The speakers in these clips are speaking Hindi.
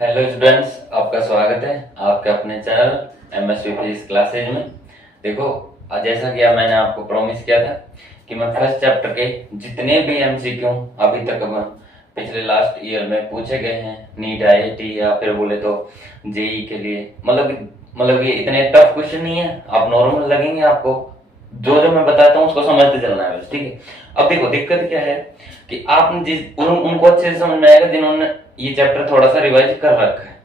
हेलो स्टूडेंट्स, आपका स्वागत है आपके अपने चैनल एमएसवी फिजिक्स क्लासेज में। देखो, जैसा कि मैंने आपको प्रॉमिस किया था कि मैं फर्स्ट चैप्टर के जितने भी एमसीक्यू अभी तक पिछले लास्ट ईयर में पूछे गए हैं, नीट आईआईटी या फिर बोले तो जेई के लिए, मतलब ये इतने टफ क्वेश्चन नहीं है, आप नॉर्मल लगेंगे आपको। जो जो मैं बताता हूँ उसको समझते चलना है बस, ठीक है। अब देखो, दिक्कत क्या है कि आपने उनको अच्छे से समझ में आएगा जिन्होंने ये चैप्टर थोड़ा सा रिवाइज कर रखा है।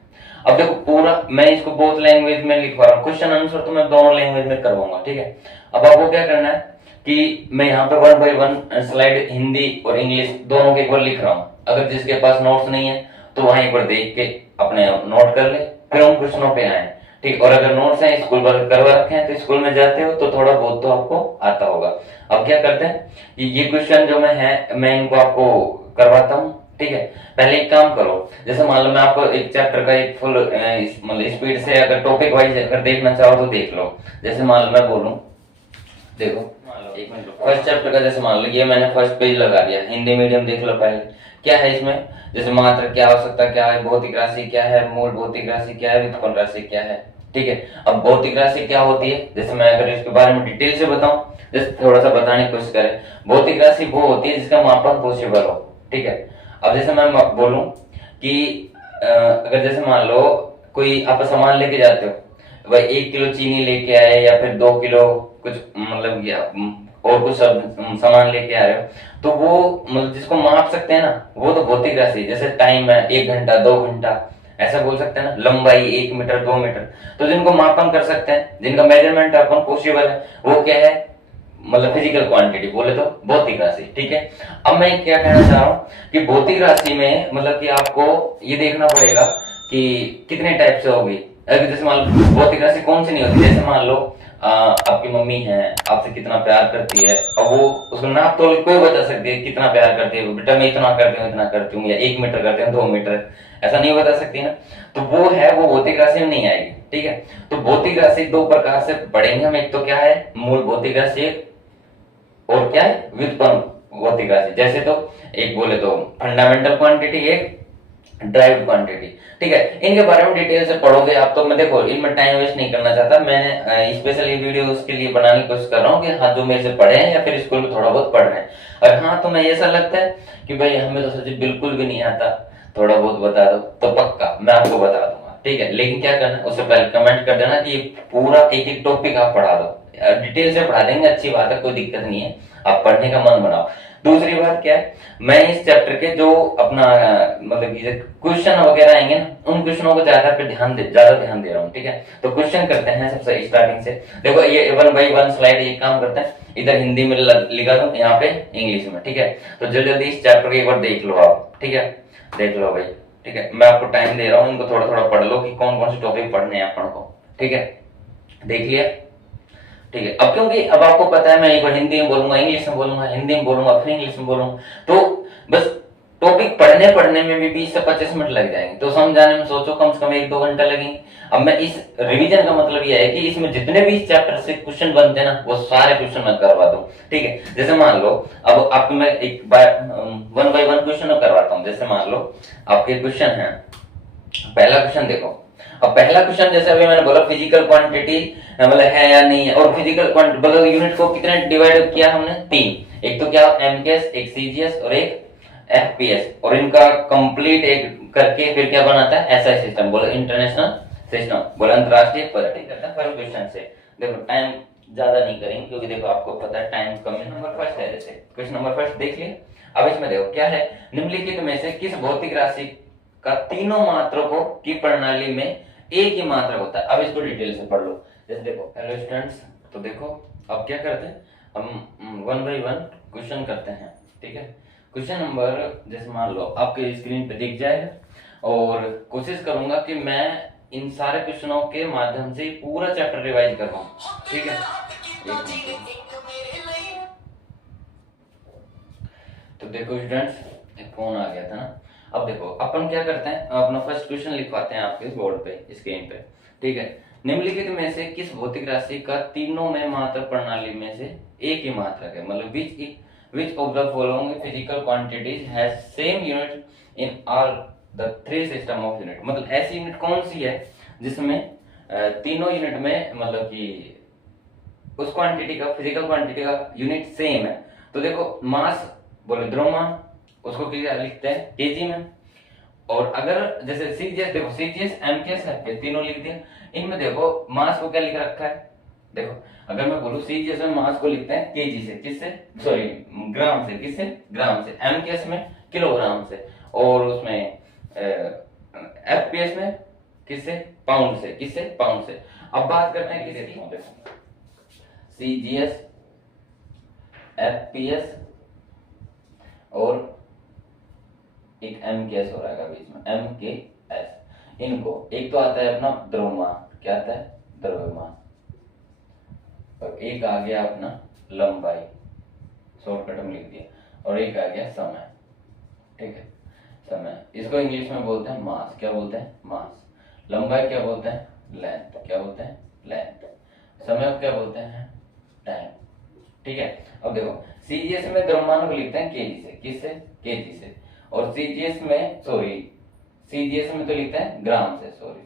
अब देखो, पूरा मैं इसको बहुत लैंग्वेज में लिखवा रहा हूँ, क्वेश्चन आंसर तो मैं दोनों लैंग्वेज में करवाऊंगा, ठीक है। अब आपको क्या करना है कि मैं यहाँ पे 1 बाय 1 स्लाइड हिंदी और इंग्लिश दोनों के एक बार लिख रहा हूँ। अगर जिसके पास नोट्स नहीं है तो वहां एक बार देख के अपने नोट कर ले, फिर उन क्वेश्चनों पे आए, ठीक। और अगर नोट्स हैं स्कूल वर्क करवा रखे हैं तो स्कूल में जाते हो तो थोड़ा बहुत तो आपको आता होगा। अब क्या करते हैं कि ये क्वेश्चन जो मैं इनको आपको करवाता हूँ, ठीक है। पहले एक काम करो, जैसे मान लो मैं आपको एक चैप्टर का एक फुल मतलब स्पीड से अगर टॉपिक वाइज अगर देखना चाहो तो देख लो। जैसे मान लो मैं बोलूं, देखो एक मिनट, फर्स्ट चैप्टर का जैसे मान लो ये मैंने फर्स्ट पेज लगा दिया, हिंदी मीडियम देख लो पहले क्या है इसमें। जैसे मात्रा क्या आवश्यकता क्या है, भौतिक राशि क्या है, मूल भौतिक राशि क्या है, व्युत्पन्न राशि क्या है, ठीक है। अब भौतिक राशि क्या होती है, जैसे मैं अगर इसके बारे में डिटेल से बताऊं, जैसे थोड़ा सा बताने की कोशिश करें। भौतिक राशि वो होती है जिसका मापन पॉसिबल हो, ठीक है। अब जैसे मैं बोलूं कि अगर जैसे मान लो कोई आप सामान लेके जाते हो, भाई 1 किलो चीनी लेके आए या फिर 2 किलो कुछ मतलब या और कुछ सामान लेके आ रहे हो, तो वो मतलब जिसको माप सकते हैं ना वो तो भौतिक राशि। जैसे टाइम है 1 घंटा 2 घंटा, ऐसा बोल सकते हैं ना। लंबाई 1 मीटर 2 मीटर, तो जिनको मापन कर सकते हैं, जिनका मेजरमेंट अपन पॉसिबल है, वो क्या है मतलब फिजिकल क्वांटिटी बोले तो भौतिक राशि, ठीक है। अब मैं क्या कहना चाह रहा हूँ कि भौतिक राशि में मतलब कि आपको ये देखना पड़ेगा कि कितने टाइप से होगी। अगर जैसे मान लो भौतिक राशि कौन सी नहीं होती, जैसे मान लो आपकी मम्मी है, आपसे कितना प्यार करती है, और वो उसको नाप तोल कोई बता सकती है कितना प्यार करती है, बेटा मैं इतना करती हूँ इतना करती हूँ, या 1 मीटर करते हैं 2 मीटर, ऐसा नहीं बता सकती ना। तो वो है वो भौतिक राशि में नहीं आएगी, ठीक है। तो भौतिक राशि दो प्रकार से पढ़ेंगे हम, एक तो क्या है मूल भौतिक राशि, और क्या है व्युत्पन्न भौतिक राशि। जैसे तो एक बोले तो फंडामेंटल क्वांटिटी, एक ड्राइव्ड क्वांटिटी, ठीक है। इनके बारे में डिटेल से पढ़ोगे आप तो मैं देखो इनमें टाइम वेस्ट नहीं करना चाहता, मैंने स्पेशली वीडियो उसके लिए बनाने की कोशिश कर रहा हूँ कि हाँ जो मेरे से पढ़े हैं या फिर स्कूल में थोड़ा बहुत पढ़ रहे हैं, और हाँ तुम्हें ऐसा लगता है कि भाई हमें तो सच बिल्कुल भी नहीं आता, थोड़ा बहुत बता दो, तो पक्का मैं आपको बता दूंगा, ठीक है। लेकिन क्या करना, उससे पहले कमेंट कर देना कि पूरा एक एक टॉपिक आप पढ़ा दो, डिटेल से पढ़ा देंगे, अच्छी बात है, कोई दिक्कत नहीं है, आप पढ़ने का मन बनाओ। दूसरी बात क्या है, मैं इस चैप्टर के जो अपना मतलब क्वेश्चन वगैरह आएंगे ना, उन क्वेश्चनों को ज्यादा ध्यान दे रहा हूँ, ठीक है। तो क्वेश्चन करते हैं सबसे स्टार्टिंग से। देखो ये 1 बाय 1 स्लाइड ये काम करते हैं, इधर हिंदी में लिखा दूं, यहाँ पे इंग्लिश में, ठीक है। तो जल्दी जल्दी इस चैप्टर को एक बार देख लो आप, ठीक है, देख लो भाई, ठीक है। मैं आपको टाइम दे रहा हूँ, इनको थोड़ा थोड़ा पढ़ लो कि कौन कौन से टॉपिक पढ़ने हैं अपन को, ठीक है। देख लिया, ठीक है। अब क्योंकि अब आपको पता है मैं एक बार हिंदी में बोलूंगा, इंग्लिश में बोलूंगा, हिंदी में बोलूंगा, फिर इंग्लिश में बोलूंगा, तो बस टॉपिक पढ़ने में भी 20 से 25 मिनट लग जाएंगे, तो समझाने में सोचो कम से कम 1-2 घंटा लगेंगे। अब मैं इस रिवीजन का मतलब यह है कि इसमें जितने भी इस चैप्टर से क्वेश्चन बनते हैं ना वो सारे क्वेश्चन मैं करवा दूं, ठीक है। जैसे मान लो अब आपको मैं 1 बाय 1 क्वेश्चन करवाता हूँ। जैसे मान लो आपके क्वेश्चन है, पहला क्वेश्चन देखो। अब पहला क्वेश्चन जैसे अभी मैंने बोला फिजिकल क्वांटिटी मतलब है या नहीं है, और फिजिकल क्वांटिटी मतलब यूनिट को कितने डिवाइड किया हमने, 3। एक तो क्या एमकेएस, एक सीजीएस और एक एफपीएस, और इनका कंप्लीट एक करके फिर क्या बनाता है एसआई सिस्टम, बोलो इंटरनेशनल सिस्टम, बोलो अंतरराष्ट्रीय पर्यटन करता है। फर्स्ट क्वेश्चन से देखो, टाइम ज्यादा नहीं करेंगे क्योंकि देखो आपको पता है टाइम कम है। नंबर फर्स्ट है, जैसे क्वेश्चन नंबर फर्स्ट देख लिया। अब इसमें देखो क्या है, निम्नलिखित में से किस भौतिक राशि का तीनों मात्रकों की प्रणाली में एक ही मात्रक होता है। अब इसको डिटेल से पढ़ लो। जैसे देखो हेलो स्टूडेंट्स, तो देखो अब क्या करते हैं हम 1 बाय 1 क्वेश्चन करते हैं, ठीक है। क्वेश्चन नंबर जैसे मान लो आपके स्क्रीन पे दिख जाएगा, और कोशिश करूंगा कि मैं इन सारे क्वेश्चनों के माध्यम से पूरा चैप्टर रिवाइज कर पाऊं, ठीक है। तो देखो स्टूडेंट्स एक फोन आ गया था ना। अब देखो अपन क्या करते हैं, अपना फर्स्ट क्वेश्चन लिखवाते हैं आपके बोर्ड पे स्क्रीन पे, ठीक है। निम्नलिखित में से किस भौतिक राशि का तीनों में मात्रक प्रणाली में से एक ही मात्रक है, मतलब which of the following physical quantities has same unit in all the three system of unit, मतलब ऐसी यूनिट कौन सी है जिसमें तीनों यूनिट में मतलब कि उस क्वांटिटी का, फिजिकल क्वांटिटी का यूनिट सेम है। तो देखो मास बोले द्रव्यमान, उसको क्या लिखते हैं केजी में। और अगर जैसे सीजीएस, देखो सीजीएस एमजीएस है, तीनों लिख दिया। इनमें देखो मास को क्या लिख रखा है, देखो अगर मैं बोलूं सीजीएस में मास को लिखते हैं केजी से, किससे, सॉरी ग्राम से, किससे, ग्राम से। एमजीएस में किलोग्राम से, और उसमें एफपीएस में किससे, पाउंड से, किससे, पाउंड से। अब बात करते हैं किसकी, सीजीएस, एफपीएस और एक एमकेएस हो रहा है बीच में, एमकेएस। इनको एक तो आता है अपना द्रव्यमान, क्या आता है, द्रव्यमान, और एक आ गया अपना लंबाई, शॉर्टकट में लिख दिया, और एक आ गया समय। ठीक है, समय, इसको इंग्लिश में बोलते हैं मास, क्या बोलते हैं, मास। लंबाई क्या बोलते हैं, लेंथ, क्या बोलते हैं, लेंथ। समय को क्या बोलते हैं, टाइम। ठीक है, अब देखो सीजीएस में द्रव्यमान को लिखते हैं केजी से, किससे, केजी से। और सीजीएस में, सॉरी सीजीएस में तो लिखते हैं ग्राम से, सॉरी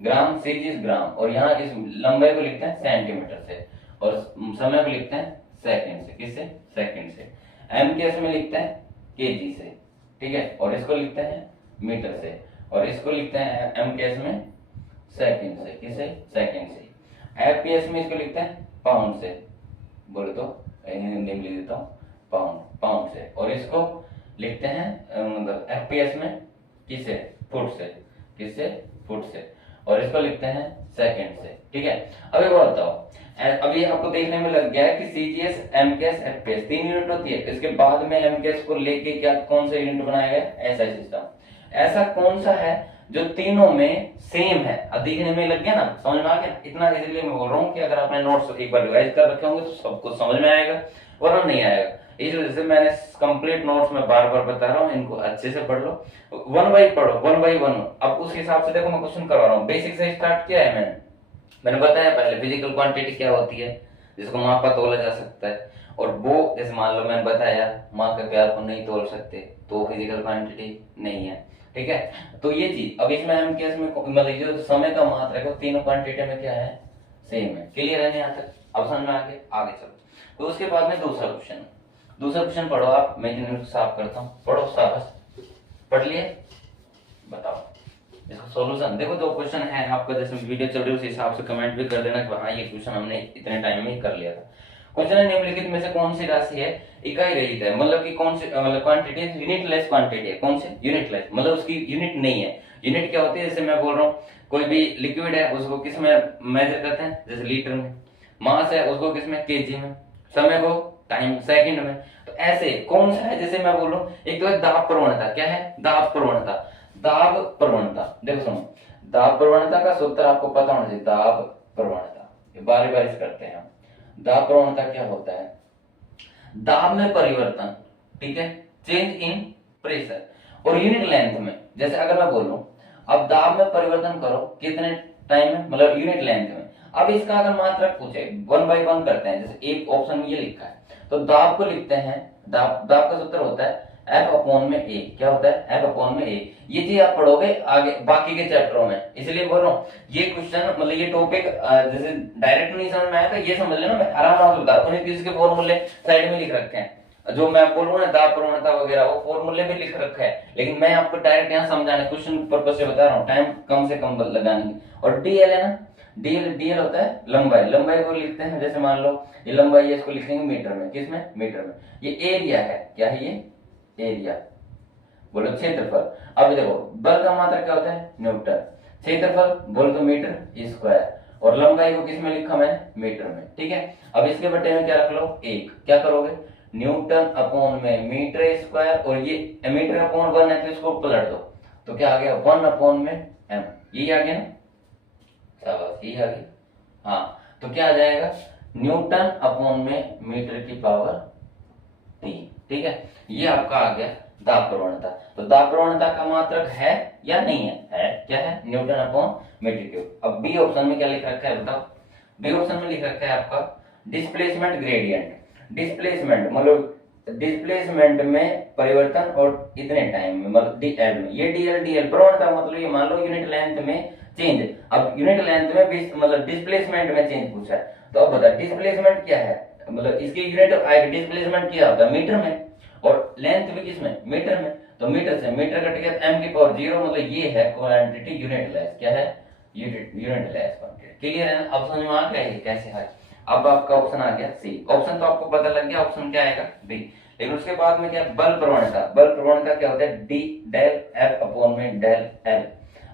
ग्राम, सीजीएस ग्राम। और यहाँ इस लंबाई को लिखते हैं सेंटीमीटर से, और समय को लिखते हैं सेकंड से, किससे, सेकंड से। एमकेएस में लिखते हैं केजी से, ठीक है, और इसको लिखते हैं मीटर से, और इसको लिखते हैं एमकेएस में सेकंड से, किससे, सेकंड से। एफपीएस में इसको लिखते हैं पाउंड से, बोले तो हिंदी में लिख देता हूँ पाउंड, पाउंड से। और इसको लिखते हैं मतलब एफपीएस में किससे, फुट से, किससे, फुट से। और इसको लिखते हैं सेकंड से। ठीक है, अब एक बात बताओ, अभी आपको देखने में लग गया है कि सीजीएस, एमकेएस, एफपीएस तीन यूनिट होती है। इसके बाद में एमकेएस को लेके क्या, कौन सा यूनिट बनाया गया, एसआई सिस्टम। ऐसा कौन सा है जो तीनों में सेम है, अब देखने में लग गया ना, समझ में आ गया। इतना इसलिए मैं बोल रहा हूँ कि अगर आपने नोट्स एक बार रिवाइज कर रखे होंगे तो सब कुछ समझ में आएगा, वरना नहीं आएगा। इस वजह से मैंने कंप्लीट नोट्स में बार बार बता रहा हूँ, इनको अच्छे से पढ़ लो, वन बाई पढ़ो, वन बाई वन। अब उस हिसाब से देखो मैं क्वेश्चन करवा रहा हूँ, बेसिक से स्टार्ट किया है मैंने बताया पहले फिजिकल क्वांटिटी क्या होती है, जिसको मापा तोला जा सकता है। और वो जैसे मान लो मैंने बताया माँ के प्यार को नहीं तोल सकते, तो फिजिकल क्वांटिटी नहीं है। ठीक है, तो ये चीज अब इसमें हम केस में मतलब जो समय का मात्रा है तीनों क्वांटिटी में क्या है, सेम है। क्लियर है यहाँ तक, अब समझ में आगे चलो। तो उसके बाद में दूसरा क्वेश्चन पढ़ो आप, मैं जिन्हें साफ करता हूँ, पढ़ो साहस, पढ़ लिए, बताओ इसका सॉल्यूशन। देखो दो क्वेश्चन है आपका, जैसे वीडियो चल रही है उस हिसाब से कमेंट भी कर देना कि हाँ ये क्वेश्चन हमने इतने टाइम में कर लिया था। क्वेश्चन है निम्नलिखित में से कौन सी राशि है इकाई रहित है, मतलब कि कौन सी, मतलब क्वांटिटी यूनिटलेस क्वांटिटी है, कौन सी, यूनिटलेस, मतलब उसकी यूनिट नहीं है। यूनिट क्या होती है, जैसे मैं बोल रहा हूँ कोई भी लिक्विड है उसको किस में मेजर करते हैं, जैसे लीटर में। मास है उसको किस में, केजी में। समय को टाइम, सेकंड में। तो ऐसे कौन सा है, जैसे मैं बोल रहा हूँ एक तो है दाब प्रवणता, क्या है, दाब प्रवणता, दाब प्रवणता। देखो सुनो, दाब प्रवणता का सूत्र आपको पता होना चाहिए, दाब प्रवणता, बारी बारी से करते हैं हम। दाब प्रवणता क्या होता है, दाब में परिवर्तन, ठीक है, चेंज इन प्रेशर। और यूनिट लेंथ में, जैसे अगर मैं बोलूं अब दाब में परिवर्तन करो कितने टाइम में, मतलब यूनिट लेंथ में। अब इसका अगर मात्रक पूछे, वन बाई वन करते हैं, जैसे एक ऑप्शन में ये लिखा है, तो दाब को लिखते हैं, दाब का सूत्र होता है F अपॉन में A, क्या होता है, F अपॉन में A। ये चीज आप पढ़ोगे आगे बाकी के चैप्टरों में, इसलिए बोल रहा हूँ ये क्वेश्चन मतलब ये टॉपिक जैसे डायरेक्ट नहीं समझ में आया तो ये समझ लेना, मैं आराम से बता रहा हूँ। इसके फॉर्मूले साइड में लिख रखे हैं, जो मैं बोलूँ ना दाब प्रवणता वगैरह वो फॉर्मूले भी लिख रखा है, लेकिन मैं आपको डायरेक्ट यहाँ समझाने क्वेश्चन पर्पज से बता रहा हूँ, टाइम कम से कम लगाने की। और DL है ना, डीएल होता है लंबाई को लिखते हैं, जैसे मान लो ये लंबाई है, इसको लिखेंगे मीटर में, किसमें, मीटर में। ये एरिया है, क्या है ये, एरिया, बोलो क्षेत्रफल। अब देखो बल का मात्रा क्या होता है, न्यूटन। क्षेत्रफल बोलो तो मीटर स्क्वायर, और लंबाई को किसमें लिखा मैंने, मीटर में। ठीक है, अब इसके बटे में क्या रख लो, एक, क्या करोगे, न्यूटन अपॉन में मीटर स्क्वायर, और ये मीटर अपॉन 1 है तो इसको पलट दो, तो क्या आ गया 1 अपॉन में m, यही आ गया ना, शाबाश यही आ गया। हाँ, तो क्या आ जाएगा, न्यूटन अपॉन में मीटर की पावर 3। ठीक है, ये आपका आ गया दाब प्रवणता। तो दाब प्रवणता का मात्रक है या नहीं है क्या है, न्यूटन अपॉन मीटर क्यूब। अब बी ऑप्शन में क्या लिख रखा है बताओ, बी ऑप्शन में लिख रखा है आपका डिस्प्लेसमेंट ग्रेडियंट। डिस्प्लेसमेंट मतलब डिस्प्लेसमेंट में परिवर्तन और इतने टाइम में, मतलब डीएल में। ये डीएल प्रवणता मतलब ये मान लो यूनिट लेंथ में चेंज। अब यूनिट लेंथ में भी मतलब डिस्प्लेसमेंट में चेंज पूछा है, तो अब बता डिस्प्लेसमेंट क्या है, मतलब इसकी यूनिट आएगी। डिस्प्लेसमेंट क्या होता है, मीटर में, और लेंथ भी किसमें, मीटर में। तो मीटर से मीटर कट गया एम की पावर 0, मतलब ये है क्वांटिटी यूनिट लेस। क्या है, यूनिट लेस क्वांटिटी। क्लियर है, अब समझ में आ गया ये कैसे है। अब आपका ऑप्शन आ गया सी। ऑप्शन तो आपको पता लग गया, ऑप्शन क्या आएगा, बी। लेकिन उसके बाद में क्या, बल प्रवणता। बल प्रवणता क्या होता है, डी डेल एफ अपॉन में डेल एल।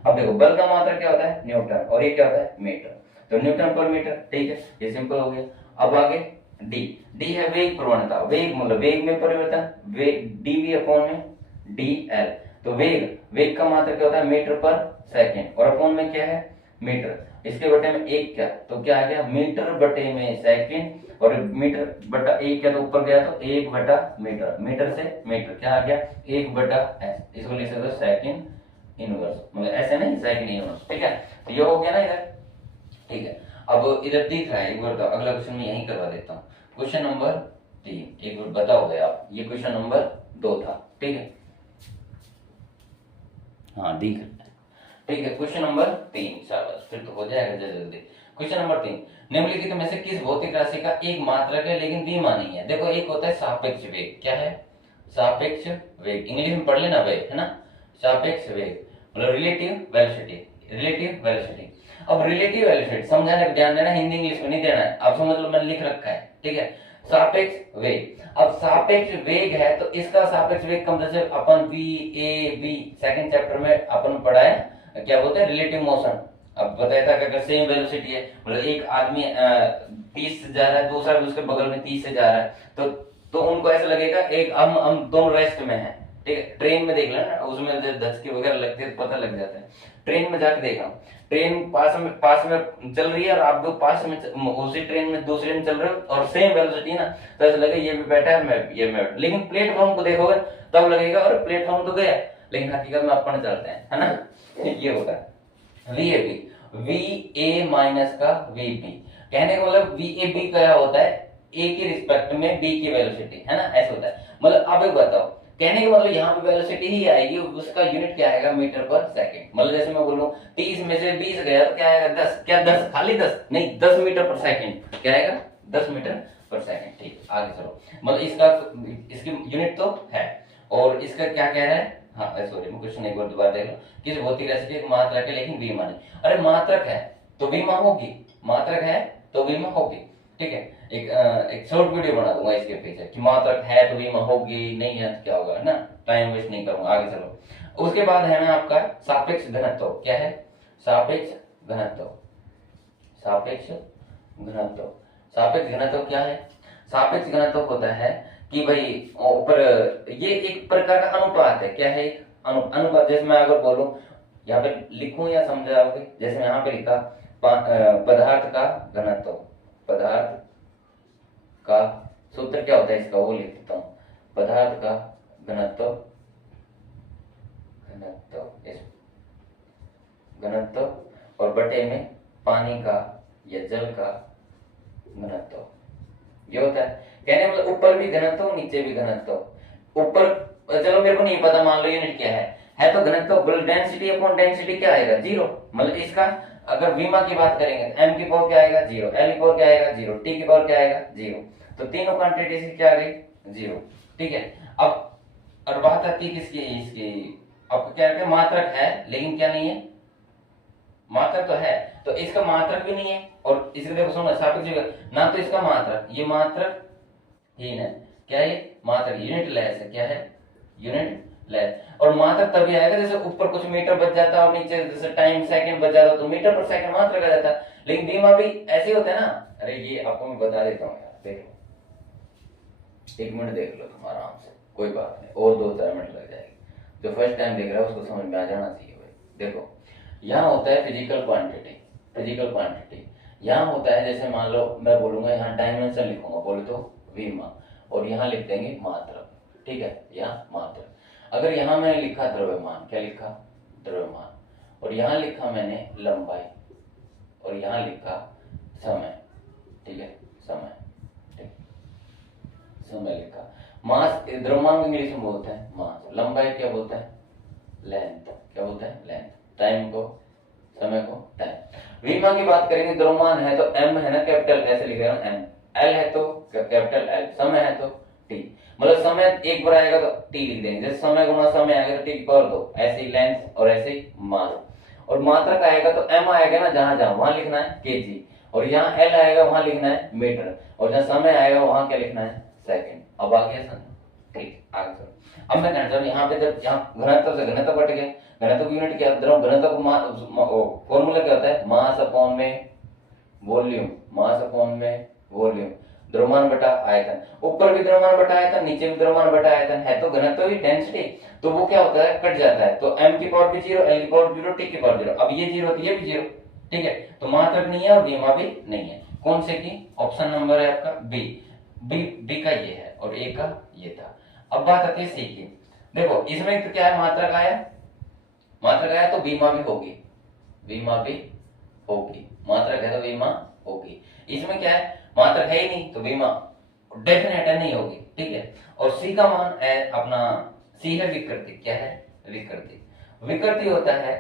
अब देखो बल का मात्रा क्या होता है, न्यूटन, और ये क्या होता है, मीटर। तो न्यूटन पर मीटर, ठीक है, ये सिंपल हो गया। अब आगे डी। डी है वेग प्रवणता। वेग मतलब वेग में परिवर्तन, वेग डीवी अपॉन में डी एल। तो वेग का मात्रा क्या होता है, मीटर पर सेकेंड, और अपॉन में क्या है, मीटर। इसके बटे में एक क्या, तो क्या आ गया, मीटर बटे में सेकेंड, और मीटर बटा एक क्या, तो ऊपर गया तो एक बटा मीटर, मीटर से मीटर क्या आ गया, एक बटा एस। इसको लिख सकते हो सेकेंड इनवर्स, मतलब ऐसे नहीं, सेकेंड इनवर्स, ठीक है। तो ये हो गया ना इधर, ठीक है। अब इधर दिख रहा है, एक बार अगला क्वेश्चन में यही करवा देता हूँ। क्वेश्चन नंबर 3, एक बार बताओगे आप, ये क्वेश्चन नंबर 2 था, ठीक है। हाँ दिख रहा है, ठीक है। क्वेश्चन नंबर 3, शाबाश, फिर तो हो जाएगा जल्दी जल्दी। क्वेश्चन नंबर 3, निम्नलिखित में से किस भौतिक राशि का एक मात्रक है लेकिन द्विमा नहीं है। देखो एक होता है सापेक्ष वेग। क्या है, सापेक्ष वेग, इंग्लिश में पढ़ लेना वेग, है ना, सापेक्ष वेग मतलब रिलेटिव वेलोसिटी, रिलेटिव वेलोसिटी। अब रिलेटिव वेलोसिटी समझाने पर ध्यान देना, हिंदी इंग्लिश में नहीं देना है, आप समझ लो मैंने लिख रखा है, ठीक है। सापेक्ष वेग, अब सापेक्ष वेग है तो इसका सापेक्ष वेग कम, जैसे अपन V A B second chapter में अपन पढ़ा है, क्या बोलते हैं, रिलेटिव मोशन। अब बताया था कि अगर सेम वेलोसिटी है, मतलब एक आदमी 30 से जा रहा है, दूसरा भी उसके बगल में 30 से जा रहा है, तो उनको ऐसा लगेगा एक हम दोनों रेस्ट में हैं, ठीक है। ट्रेन में देख लेना, उसमें धचके वगैरह लगते हैं, पता लग जाता है। ट्रेन में जाके देखा, ट्रेन पास में चल रही है, और आप दो पास में उसी ट्रेन में दूसरे में चल रहे हो, और सेम वेलोसिटी ना, तो ऐसा लगे ये भी बैठा है, मैं लेकिन प्लेटफॉर्म को देखोगे तब लगेगा और प्लेटफॉर्म तो गया, लेकिन हकीकत में अपन चलते हैं, है ना। ये होता है वीएबी, वी ए माइनस का वीबी। कहने का मतलब वीएबी क्या होता है, ए की रिस्पेक्ट में बी की वेलोसिटी, है ना, ऐसा होता है। मतलब अब एक बताओ, कहने का मतलब यहाँ पे वेलोसिटी ही आएगी, उसका यूनिट क्या आएगा, मीटर पर सेकंड। मतलब जैसे मैं बोलूं 30 में से 20 गया तो क्या आएगा, 10। क्या 10 खाली 10 नहीं, 10 मीटर पर सेकंड, क्या आएगा, 10 मीटर पर सेकंड, ठीक। आगे चलो, मतलब इसकी यूनिट तो है, और इसका क्या कह रहा है, हाँ सॉरी मैं क्वेश्चन एक बार दोबारा देख लो। किस भौतिक राशि की एक मात्रक है लेकिन विमा नहीं। अरे मात्रक है तो विमा होगी, मात्रक है तो विमा होगी, ठीक है। एक शॉर्ट वीडियो बना दूंगा इसके पीछे कि मात्रक है तो विमा होगी, नहीं है तो क्या होगा, है ना, टाइम वेस्ट नहीं करूंगा। आगे चलो, उसके बाद है ना आपका सापेक्ष घनत्व। क्या है, सापेक्ष घनत्व, सापेक्ष घनत्व। सापेक्ष घनत्व क्या है, सापेक्ष घनत्व होता है कि भाई ऊपर, ये एक प्रकार का अनुपात है। क्या है, एक अनुपात। जैसे मैं अगर बोलूं, यहाँ पे लिखूं या समझाओगे, जैसे मैं यहाँ पे लिखा पदार्थ का घनत्व, पदार्थ का सूत्र क्या होता है इसका, वो लिख देता हूं, पदार्थ का घनत्व, घनत्व इस घनत्व, और बटे में पानी का या जल का घनत्व, ये होता है। कहने मतलब ऊपर भी घनत्व नीचे भी घनत्व। ऊपर चलो मेरे को नहीं पता, मान लो यूनिट क्या है तो घनत्व, डेंसिटी अपॉन डेंसिटी क्या आएगा, 0। मतलब इसका अगर विमा की बात करेंगे तो एम की पावर क्या आएगा, 0, एल की पावर क्या आएगा, 0, टी की पावर क्या आएगा, 0। तो तीनों क्वांटिटी से क्या आ गई, 0, ठीक है। अब और बात आती है किसकी, इसकी, अब क्या है, मात्रक है लेकिन क्या नहीं है, मात्रक तो है, तो इसका मात्रक भी नहीं है, और इसके देखो सुनो सापेक्ष ना, तो इसका मात्रक, ये मात्रक हीन है, क्या है, मात्रक यूनिट लेस है, क्या है, यूनिट लेस। और मात्रक तभी आएगा जैसे ऊपर कुछ मीटर बच जाता है और नीचे जैसे टाइम सेकंड बच जाता तो मीटर पर सेकंड मात्रक आ जाता है। लेकिन बीमा भी ऐसे ही होता है ना। अरे ये आपको मैं बता देता हूँ यार, देख लो, 1 मिनट देख लो तुम आराम से, कोई बात नहीं, और 2-4 मिनट लग जाएगी। जो फर्स्ट टाइम देख रहा है उसको समझ में आ जाना चाहिए भाई। देखो यहाँ होता है फिजिकल क्वांटिटी, फिजिकल क्वांटिटी यहाँ होता है, जैसे मान लो मैं बोलूंगा यहाँ डायमेंशन लिखूंगा, बोले तो विमा, और यहाँ लिख देंगे मात्रक, ठीक है, यहाँ मात्रक। अगर यहाँ मैंने लिखा द्रव्यमान, क्या लिखा, द्रव्यमान, और यहाँ लिखा मैंने लंबाई, और यहाँ लिखा समय, ठीक है, समय, ठीक, समय लिखा, मास द्रव्यमान को इंग्लिश में बोलते हैं मास, लंबाई क्या बोलते हैं लेंथ, क्या बोलते हैं लेंथ, टाइम को समय को टाइम। विमा की बात करेंगे, द्रव्यमान है तो एम है ना कैपिटल, ऐसे लिख रहे हैं एम, एल है तो कैपिटल एल, समय है तो टी, मतलब समय एक बार आएगा तो टी लिख देंगे, जैसे समय गुना समय आएगा तो टी की पावर 2, ऐसे ही लेंथ और ऐसे ही मास। और मात्रक आएगा तो एम आएगा ना जहां जहां, वहां लिखना है केजी, और यहाँ एल आएगा वहां लिखना है मीटर, और जहां समय आएगा वहां क्या लिखना है सेकंड। अब आ गया समझ, ठीक आगे चलो। अब मैं कहना चाहूँ यहाँ पे जब यहाँ घनत्व से घनत्व बढ़ गया, घनत्व की यूनिट क्या है, द्रव घनत्व को फॉर्मूला क्या होता है मास अपॉन में वॉल्यूम, मास अपॉन में वॉल्यूम, द्रव्यमान बटा आयतन, ऊपर भी द्रव्यमान बटा आयतन नीचे भी द्रव्यमान बटा आयतन है, तो घनत्व भी डेंसिटी, तो वो क्या होता है कट जाता है, तो m की पावर भी 0, l की पावर 0, t की पावर 0, अब ये 0 तो ये भी 0, ठीक है, तो मात्रक नहीं है और विमा भी नहीं है, कौन से की ऑप्शन नंबर है आपका बी, बी का ये है और ए का ये था। अब बात आती है सी की, देखो इसमें तो क्या है मात्रक आया, मात्रक आया तो बीमा भी होगी, बीमा भी होगी, मात्रक है तो बीमा होगी, इसमें क्या है मात्रक है ही नहीं तो बीमा डेफिनेट है नहीं होगी, ठीक है। और सी का मान है अपना, सी है विकृति, क्या है विकृति, विकृति होता है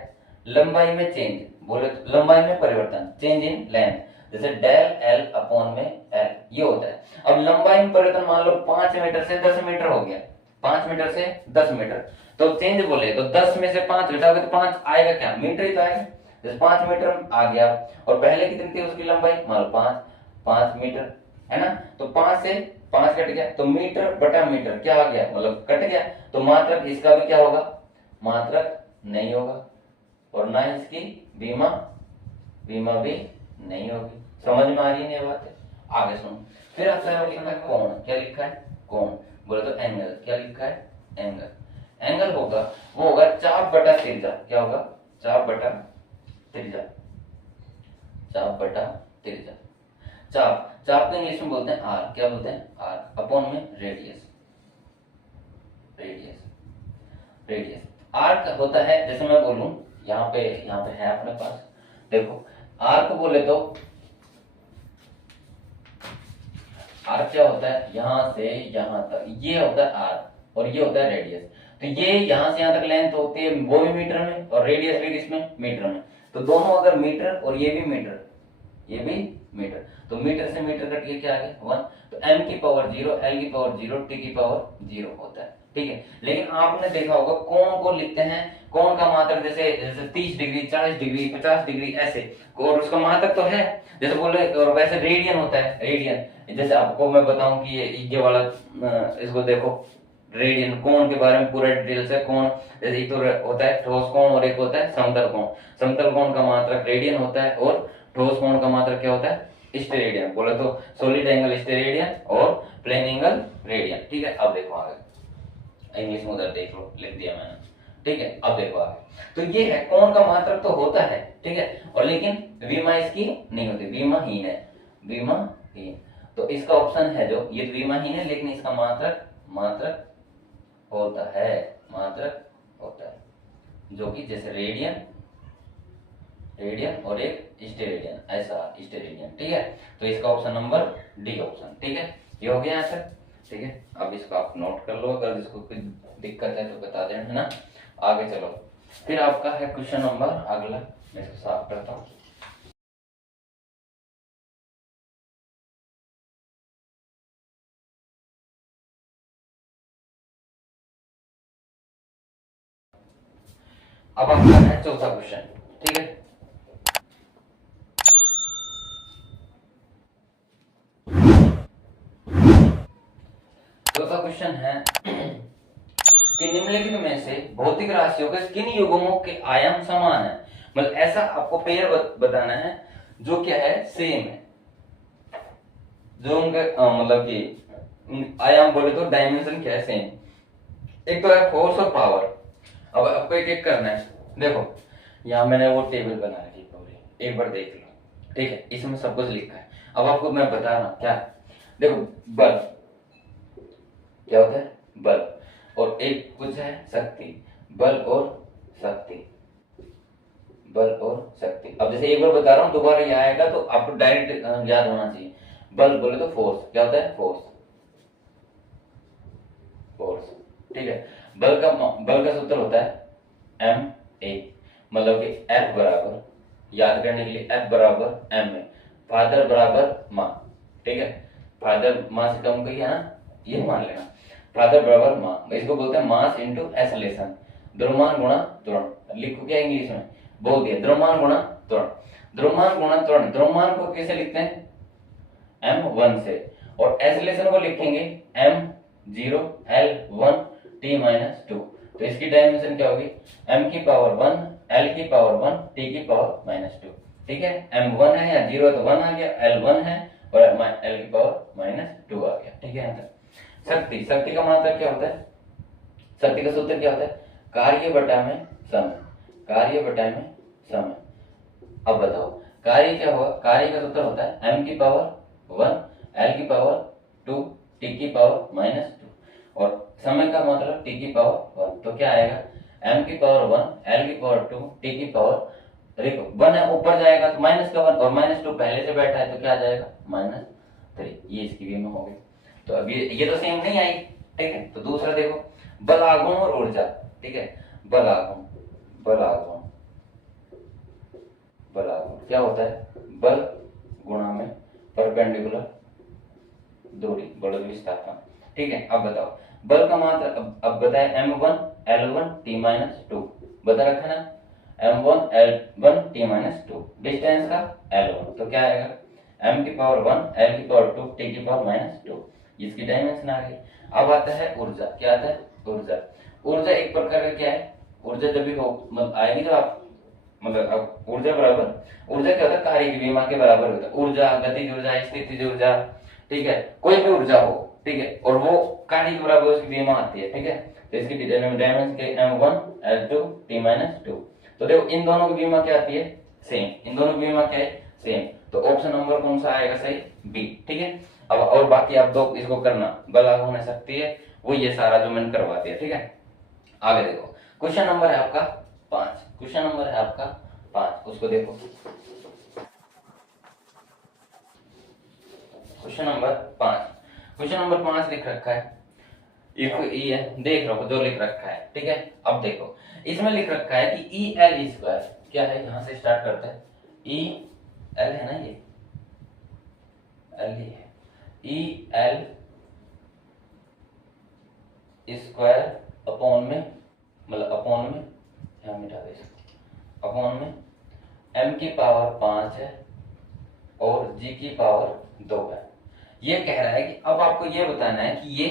लंबाई में चेंज, बोले तो लंबाई में परिवर्तन, चेंज इन लेंथ, जैसे डेल एल अपॉन में एल, ये होता है। अब लंबाई में परिवर्तन मान लो 5 मीटर से 10 मीटर हो गया, 5 मीटर से 10 मीटर, तो चेंज बोले तो 10 में से 5 घटाओगे तो 5 आएगा क्या, मीटर ही तो आएगा, जैसे 5 मीटर आ गया, और पहले कितनी थी उसकी लंबाई मान लो 5 मीटर है ना, तो 5 से 5 कट गया तो मीटर बटा मीटर क्या आ गया, मतलब कट गया, तो मात्रक इसका भी क्या होगा, मात्रक नहीं होगा, और ना इसकी बीमा, बीमा भी नहीं होगी। समझ में आ रही है ये बात, आगे सुनो। फिर आता है कोण, क्या लिखा है कोण, बोले तो एंगल, क्या लिखा है एंगल, एंगल होगा वो होगा चाप बटा त्रिज्या, क्या होगा चाप बटा त्रिज्या, चाप बटा त्रिज्या, चाप, चाप को इंग्लिश में बोलते हैं आर, क्या बोलते हैं आर, अपॉन में रेडियस, रेडियस, रेडियस आर होता है, जैसे मैं बोलूं यहाँ पे है अपने पास, देखो आर को बोले तो आर क्या होता है यहां से यहां तक, ये होता है आर और ये होता है रेडियस, तो ये यहां से यहां तक लेंथ होती है वो भी मीटर में और रेडियस भी किसमें मीटर में, तो दोनों अगर मीटर और ये भी मीटर, ये भी मीटर, तो मीटर से मीटर कट के क्या आ गया 1, तो m की पावर 0, l की पावर 0, t की पावर 0 होता है, ठीक है। लेकिन आपने देखा होगा कोण को लिखते हैं, कोण का मात्रक जैसे 30 डिग्री 40 डिग्री 50 डिग्री ऐसे, और उसका मात्रक तो है जैसे बोले, और वैसे रेडियन होता है, रेडियन जैसे आपको मैं बताऊं कि ये वाला इसको देखो, रेडियन कोण के बारे में पूरा डिटेल से, कोण जैसे एक तो होता है ठोस कोण और एक होता है समतल कोण, समतल कोण का मात्रक रेडियन होता है और ठोस कोण का मात्रक क्या होता है स्टेरेडियन, बोले तो सॉलिड एंगल स्टेरेडियन और प्लेन एंगल रेडियन, ठीक है। अब देखो आगे इंग्लिश में उधर देख लो, लिख दिया मैंने, ठीक है। अब देखो आगे, तो ये है कोण का मात्रक तो होता है, ठीक है, और लेकिन विमा इसकी नहीं होती, विमाहीन है, विमाहीन, तो इसका ऑप्शन है जो ये विमाहीन है, लेकिन इसका मात्रक, मात्रक होता है, मात्रक होता है, जो कि जैसे रेडियन, रेडियन और एक स्टेरेडियन, ऐसा स्टेरेडियन, ठीक है। तो इसका ऑप्शन नंबर डी ऑप्शन, ठीक है, ये हो गया आंसर, ठीक है। अब इसको आप नोट कर लो, अगर इसको कोई दिक्कत है तो बता देना, है ना। आगे चलो, फिर आपका है क्वेश्चन नंबर अगला, मैं इसको साफ करता हूँ। अब आपका है चौथा क्वेश्चन, ठीक है। चौथा क्वेश्चन है कि निम्नलिखित में से भौतिक राशियों के किन युग्मों के आयाम समान है, मतलब ऐसा आपको पेयर बताना है जो क्या है सेम है, जो उनके मतलब कि आयाम बोले तो डायमेंशन क्या है सेम, एक तो है फोर्स और पावर। अब आपको एक एक करना है, देखो यहाँ मैंने वो टेबल बना रखी पूरी, एक बार देख लो, ठीक है, इसमें सब कुछ लिखा है। अब आपको मैं बता रहा हूं क्या, देखो बल क्या होता है बल, और एक कुछ है शक्ति, बल और शक्ति, बल और शक्ति। अब जैसे एक बार बता रहा हूं, दोबारा ये आएगा तो आपको डायरेक्ट याद होना चाहिए। बल बोले तो फोर्स, क्या होता है फोर्स, ठीक है। बल का सूत्र होता है एम ए, मतलब कि एफ बराबर, याद करने के लिए एफ बराबर एम ए, फादर बराबर माँ, ठीक है। फादर माँ से कम कोई है ना, ये मान लेना, फादर बराबर माँ, इसको बोलते हैं मास इंटू एक्सेलरेशन, द्रव्यमान गुणा त्वरण। लिखो क्या इंग्लिश में बोल दिया, द्रव्यमान गुणा त्वरण, द्रव्यमान गुणा त्वरण। द्रव्यमान को कैसे लिखते हैं, m1 से, और एक्सेलरेशन को लिखेंगे m0 l1 t-2। तो इसकी डायमेंशन क्या होगी, m की पावर 1 l की पावर 1 t की पावर -2, ठीक है। m1 है या 0 तो 1 आ गया, l1 है और l की पावर -2 आ गया, ठीक है। यहाँ तक शक्ति, शक्ति का मात्रक क्या होता है, शक्ति का सूत्र क्या होता है, कार्य बटा में समय, कार्य बटा में समय। अब बताओ कार्य क्या होगा, कार्य का सूत्र होता है m की पावर 1 l की पावर 2 t की पावर -2, और समय का मतलब t की पावर 1, तो क्या आएगा m की पावर 1 l की पावर 2 t की पावर, देखो 1 है ऊपर जाएगा तो -1 और -2 पहले से बैठा है तो क्या आ जाएगा -3, ये इसकी भी में हो गई। तो अभी ये तो सेम नहीं आई, ठीक है। तो दूसरा देखो बल आघूर्ण और ऊर्जा, ठीक है। बल आघूर्ण, बल आघूर्ण, बल आघूर्ण क्या होता है, बल गुणा में परपेंडिकुलर दूरी, बल विस्थापन, ठीक है। अब बताओ बल का मात्रा, अब बताया m1 l1 t-2 बता रखा ना, m1 l1 t-2 डिस्टेंस का l1, तो क्या आएगा m की पावर 1 l की पावर 2 t की पावर -2, इसकी डायमेंशन आ गई। अब आता है ऊर्जा, क्या आता है ऊर्जा। ऊर्जा एक प्रकार का क्या है, ऊर्जा जब भी हो मतलब आएगी जब आप, मतलब अब ऊर्जा बराबर, ऊर्जा क्या होता है कार्य की विमा के बराबर होता है, ऊर्जा गतिज ऊर्जा स्थितिज ऊर्जा, ठीक है, कोई भी ऊर्जा हो, ठीक है, और वो कार्य के बराबर उसकी विमा आती है, ठीक है। तो इसकी डायमेंशन के m1 l2 t-2, तो देखो इन दोनों की विमा क्या आती है सेम, इन दोनों की विमा क्या है सेम, तो ऑप्शन नंबर कौन सा आएगा सही, बी, ठीक है। अब और बाकी आप दो इसको करना, बल आघूर्ण हो सकती है वो, ये सारा जो मैंने करवा दिया, ठीक है। आगे देखो क्वेश्चन नंबर है आपका 5, क्वेश्चन नंबर है आपका 5, उसको देखो क्वेश्चन नंबर 5, क्वेश्चन नंबर 5 लिख रखा है, इफ ई है, देख लो जो लिख रखा है, ठीक है। अब देखो इसमें लिख रखा है कि ई एल स्क्वायर क्या है, यहां से स्टार्ट करते हैं, ई एल है ना, ये एल ही है, ई एल स्क्वायर अपॉन में, मतलब अपॉन में, यहां मिटा दे, अपॉन में m की पावर 5 है और g की पावर 2 है। ये कह रहा है कि अब आपको ये बताना है कि ये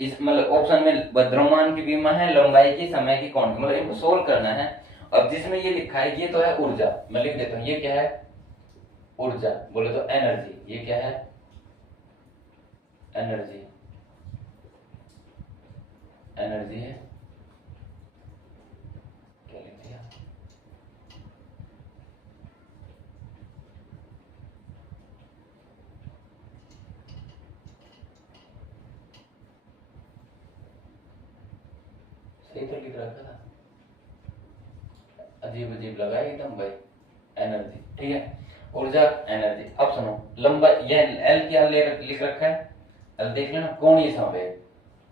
इस मतलब ऑप्शन में द्रव्यमान की विमा है, लंबाई की, समय की, कौन, मतलब इनको सोल्व करना है। अब जिसमें ये लिखा है ये तो है ऊर्जा, मैं लिख देता हूं, ये क्या है ऊर्जा, बोले तो एनर्जी, ये क्या है एनर्जी, एनर्जी है, क्या लिख दिया, सही तो लिख रखा था, अजीब अजीब लगा एकदम भाई, एनर्जी, ठीक है, ऊर्जा एनर्जी। अब सुनो लंबाई, ये एल क्या लिख रखा है, एल देख लेना, कोणीय संवेग,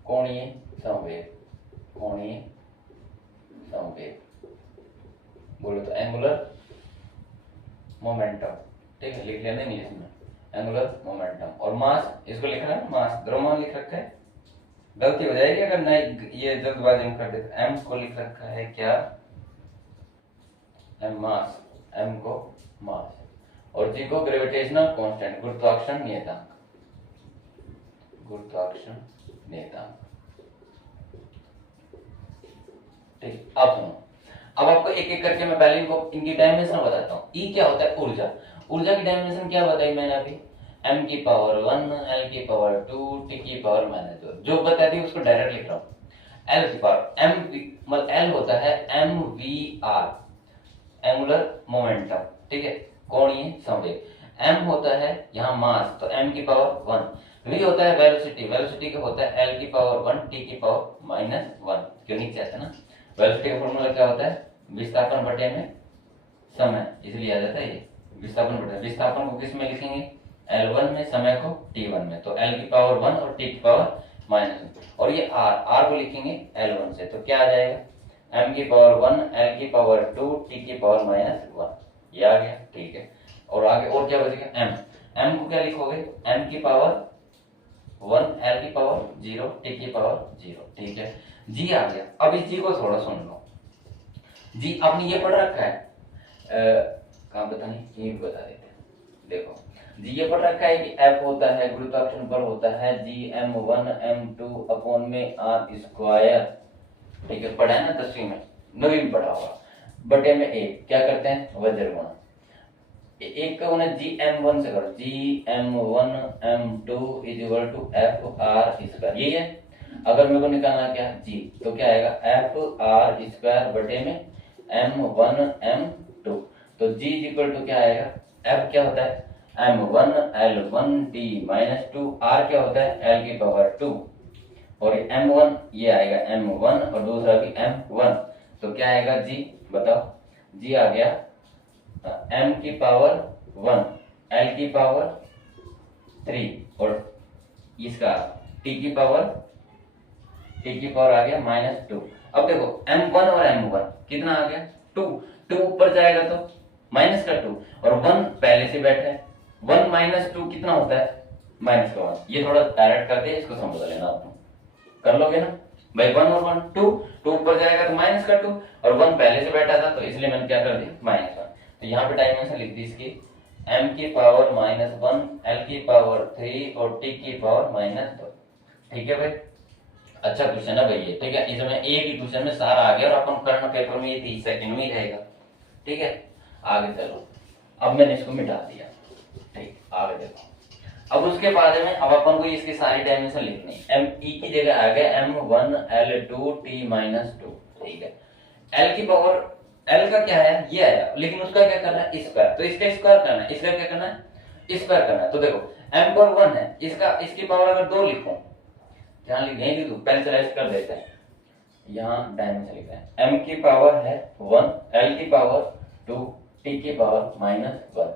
कोणीय संवेग, कोणीय संवेग, बोलो तो एंगुलर मोमेंटम, ठीक है, लिख लेना इंग्लिश में एंगुलर मोमेंटम। और मास, इसको लिखना है मास, द्रव्यमान लिख रखा है, गलती हो जाएगी अगर नहीं ये जल्दबाजी में कर देते, एम को लिख रखा है क्या एम मास, एम को मास, और जी को ग्रेविटेशनल कांस्टेंट, गुरुत्वाकर्षण नियतांक, गुरुत्वाकर्षण नियतांक, ठीक। अब सुनो, अब आपको एक एक करके मैं पहले इनको इनकी डायमेंशन बताता हूँ। ई क्या होता है ऊर्जा, ऊर्जा की डायमेंशन क्या बताई मैंने अभी, m की पावर 1 l की पावर 2 t की पावर -2, जो बता दी उसको डायरेक्ट लिख रहा हूँ, l की पावर m मतलब l होता है mvr एंगुलर मोमेंटम, ठीक है, कोणीय संवेग, m होता है यहाँ मास, तो m की पावर 1, v होता है वेलोसिटी, वेलोसिटी का होता है l की पावर 1 t की पावर -1, क्यों नीचे आता है ना, वेलोसिटी का फॉर्मूला क्या होता है विस्थापन बटे में समय, इसलिए आ जाता है ये विस्थापन बटे, विस्थापन को किस में लिखेंगे L1 में, समय को T1 में, तो L की पावर 1 और T की पावर माइनस, और ये आर को लिखेंगे L1 से, तो क्या आ जाएगा m की पावर 1 L की पावर 2 t की पावर -1, ये आ गया। ठीक है, और आगे और क्या बचेगा m को क्या लिखोगे, m की पावर 1 L की पावर 0 t की पावर 0। ठीक है, g आ गया। अब इस g को थोड़ा सुन लो, जी आपने ये पढ़ रखा है, कहाँ पता नहीं, ये बता देते हैं। देखो जी ये पढ़ रखा है कि F होता है गुरुत्वाकर्षण बल होता है Gm1 m2 अपॉन में r स्क्वायर। ठीक है, पढ़ा है ना 10वीं में, 9वीं में पढ़ा होगा। बटे में एक क्या करते हैं, वज्र गुणा। एक का गुना Gm1 से करो, Gm1 m2 F r square, यही है। अगर मेरे को निकालना क्या G, तो क्या आएगा F r स्क्वायर बटे में m1 m2, तो G क्या आएगा, F क्या होता है m1 L1 t -2, r क्या होता है L की पावर 2, और m1 ये आएगा m1 और दूसरा भी m1, तो क्या आएगा G, बताओ। G आ गया m की पावर 1 L की पावर 3 और इसका t की पावर आ गया -2। अब देखो m1 और m1 कितना आ गया 2, 2 ऊपर जाएगा तो माइनस का 2, और 1 पहले से बैठा है, 1 - 2 कितना होता है -1। ये थोड़ा डायरेक्ट कर दे, इसको समझ लेना, आप कर लोगे ना भाई। 1 और 1 2 ऊपर जाएगा तो माइनस का 2, और 1 पहले से बैठा था तो इसलिए मैंने क्या कर दिया -1। तो यहाँ पे डायमेंशन लिख दी इसकी, m की पावर -1 L की पावर 3 और t की पावर -2। ठीक है भाई, अच्छा क्वेश्चन है भाई ये। ठीक है, इसमें एक ही क्वेश्चन में सारा आ गया, और अपन करंट पेपर में ये 30 सेकंड में ही रहेगा। ठीक है, आगे चलो, अब मैंने इसको मिटा दिया। ठीक, आगे देखो, अब उसके बाद में अब अपन को इसकी सारी डायमेंशन लिखनी है। m e की जगह आ गया m1 L2 t -2। ठीक है, L की पावर, L का क्या है ये आया, लेकिन उसका क्या करना है स्क्वायर, तो इसका स्क्वायर करना है, इसका क्या करना है स्क्वायर करना है। तो देखो m पर 1 है, इसकी पावर अगर 2 लिखो, यहाँ नहीं लिखूं, पेंसिलाइज कर देते हैं, यहाँ डायमेंशन लिखा है m की पावर है 1 L की पावर 2 t की पावर -1।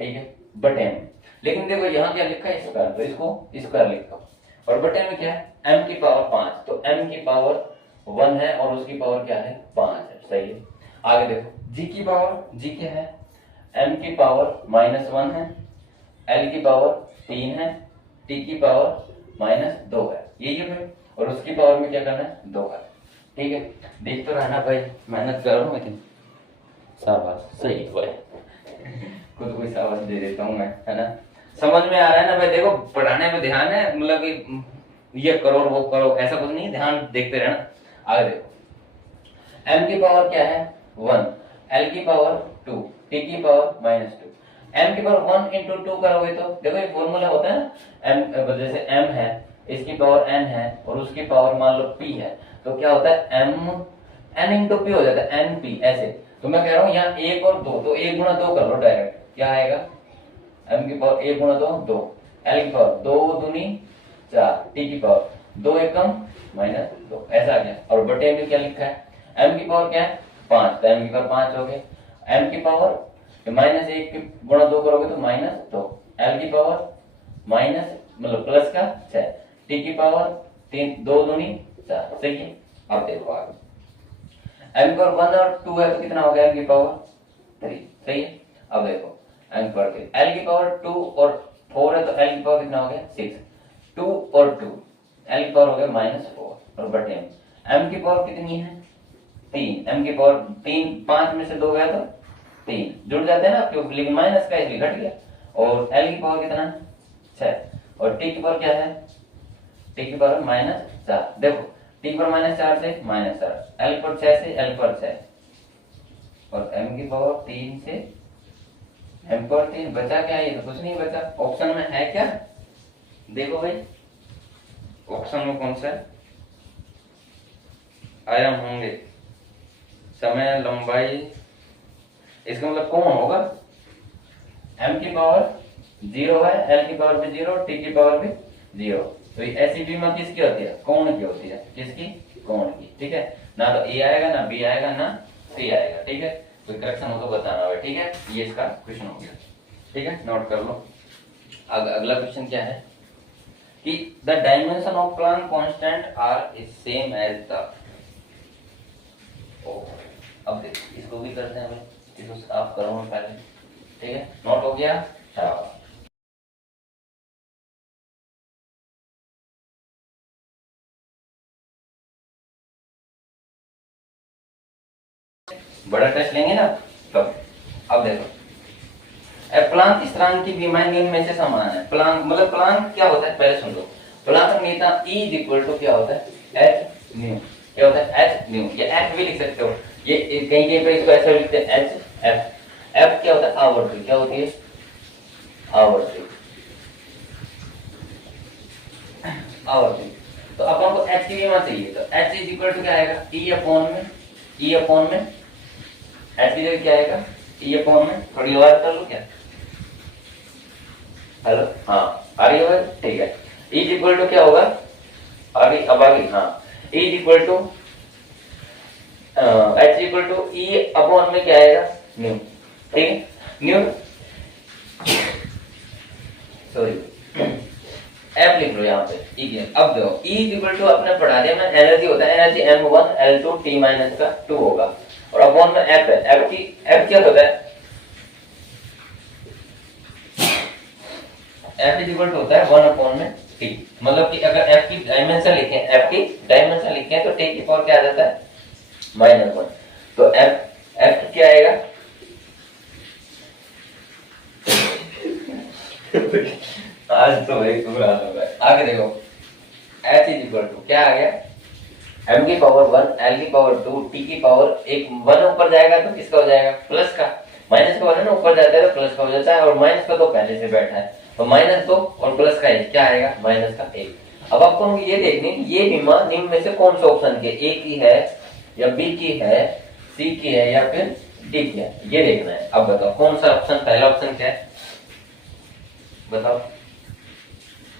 ठीक है, बटे में, लेकिन देखो यहाँ क्या लिखा है स्क्वायर, तो इसको स्क्वायर लिखो, और बटे में क्या है m की पावर 5, तो m की पावर 1 है और उसकी पावर क्या है 5 है। सही है, आगे देखो g की पावर, g क्या है m की पावर -1 है, L की पावर 3 है, t की पावर -2 है, यही है भाई, और उसकी पावर में क्या करना है 2 है। ठीक है, देख तो रहना भाई, मेहनत कर रहा हूँ मैं, शाबाश, सही भाई, खुद को शाबाश दे देता हूँ मैं, है ना। समझ में आ रहा है ना भाई, देखो पढ़ाने में ध्यान है, मतलब कि ये करो वो करो ऐसा कुछ नहीं, ध्यान देखते रहना। आगे देखो, m की पावर क्या है 1, L की पावर 2, t की पावर -2। m की पावर 1 into 2 करोगे तो देखो ये फॉर्मूला होता है ना, m जैसे m है, इसकी पावर n है और उसकी पावर मान लो p है, तो क्या होता है m n into p हो जाता है np, ऐसे। तो मैं कह रहा हूँ यहाँ 1 और 2, तो 1 गुणा 2 कर लो डायरेक्ट, क्या आएगा m की पावर 1 गुणा 2 2, L की पावर 2 दूनी 4, t की पावर 2 एकम -2, ऐसा आ गया। और बटे में क्या लिखा है m की पावर क्या है 5, तो m की पावर 5 हो गए, m की पावर -1 गुणा 2 करोगे तो -2, L की पावर माइनस मतलब प्लस का 6, t की पावर 3 2 दूनी 4। सही है, अब देखो आगे m की पावर 1 और 2 है तो कितना हो गया m की पावर 3। सही है, अब देखो m की पावर 3, L की पावर 2 और 4 है तो L की पावर कितना हो गया 6, 2 और 2 L की पावर हो गया -4, और बटे में m की पावर कितनी है 3, m की पावर 3, 5 में से 2 गया तो 3 जुड़ जाते हैं ना, क्योंकि लेकिन माइनस का इसलिए घट गया, और L की पावर कितना 6, और t की पावर क्या है t की पावर -4। देखो t की पावर -4 से -4, L पर 6 से L पर 6, और m की पावर 3 से m पर 3, बचा क्या है, ये तो कुछ नहीं बचा। ऑप्शन में है क्या, देखो भाई ऑप्शन में कौन सा है, आयाम होंगे, समय, लंबाई, इसका मतलब कौन होगा, m की पावर 0 है, L की पावर भी 0, t की पावर भी 0, तो ऐसी बीमा किसकी होती है कोण की होती है, किसकी कोण की। ठीक है, ना तो ए आएगा ना बी आएगा ना सी आएगा। ठीक है, कोई करेक्शन हो तो बताना होगा। ठीक है, ये इसका क्वेश्चन हो गया। ठीक है, नोट कर लो। अगला क्वेश्चन क्या है, कि the dimension of Planck constant are is same as the. अब देखो इसको भी करते हैं भाई, इसको आप करो पहले, ठीक है, नोट हो गया। हाँ बड़ा टेस्ट लेंगे ना तब। अब देखो प्लांक स्थिरांक की विमाएं निम्न में से समान है। प्लांक मतलब प्लांक क्या होता है पहले सुन लो। प्लांक नीता E इज इक्वल टू क्या होता है h न्यू, क्या होता है h न्यू, या f भी लिख सकते हो, ये कहीं कहीं पे इसको ऐसे लिखते हैं h f। f क्या होता है आवृत्ति, क्या होती है आवृत्ति, आवृत्ति। तो अपन को h की विमा चाहिए, तो h इज इक्वल टू क्या आएगा E अपॉन में, E अपॉन में h की जगह क्या आएगा E अपॉन में, थोड़ी और कर लो क्या, हेलो हाँ आ रही है, ठीक है। E इज इक्वल टू क्या होगा आगे, अब आगे हाँ E is equal to H equal to E upon में क्या आएगा न्यू, ठीक है न्यू, सॉरी F लिख लो यहाँ पे E के। अब देखो E इज इक्वल टू अपने पढ़ा दिया मैं, एनर्जी होता है energy M1 L2 T minus का 2 होगा, और अपॉन में F है, F की F क्या होता है F इज इक्वल टू होता है 1 अपॉन में T। मतलब कि अगर F की डायमेंशन लिखें, F की डायमेंशन लिखें तो T की पावर क्या आ जाता है -1। तो F क्या आएगा आज तो एक पूरा होगा। आगे देखो H इज इक्वल टू क्या आ गया M की पावर 1 L की पावर 2 T की पावर एक 1 ऊपर जाएगा तो किसका हो जाएगा प्लस का, माइनस का 1 है ना ऊपर जाता है तो प्लस का हो जाता है, और माइनस का तो पहले से बैठा है, तो -2 और प्लस का 1 क्या आएगा -1। अब आपको ये देखनी ये विमा निम्न में से कौन सा ऑप्शन के, ए की है या बी की है, सी की है या फिर डी की है, ये देखना है। अब बताओ कौन सा ऑप्शन, पहला ऑप्शन क्या है बताओ,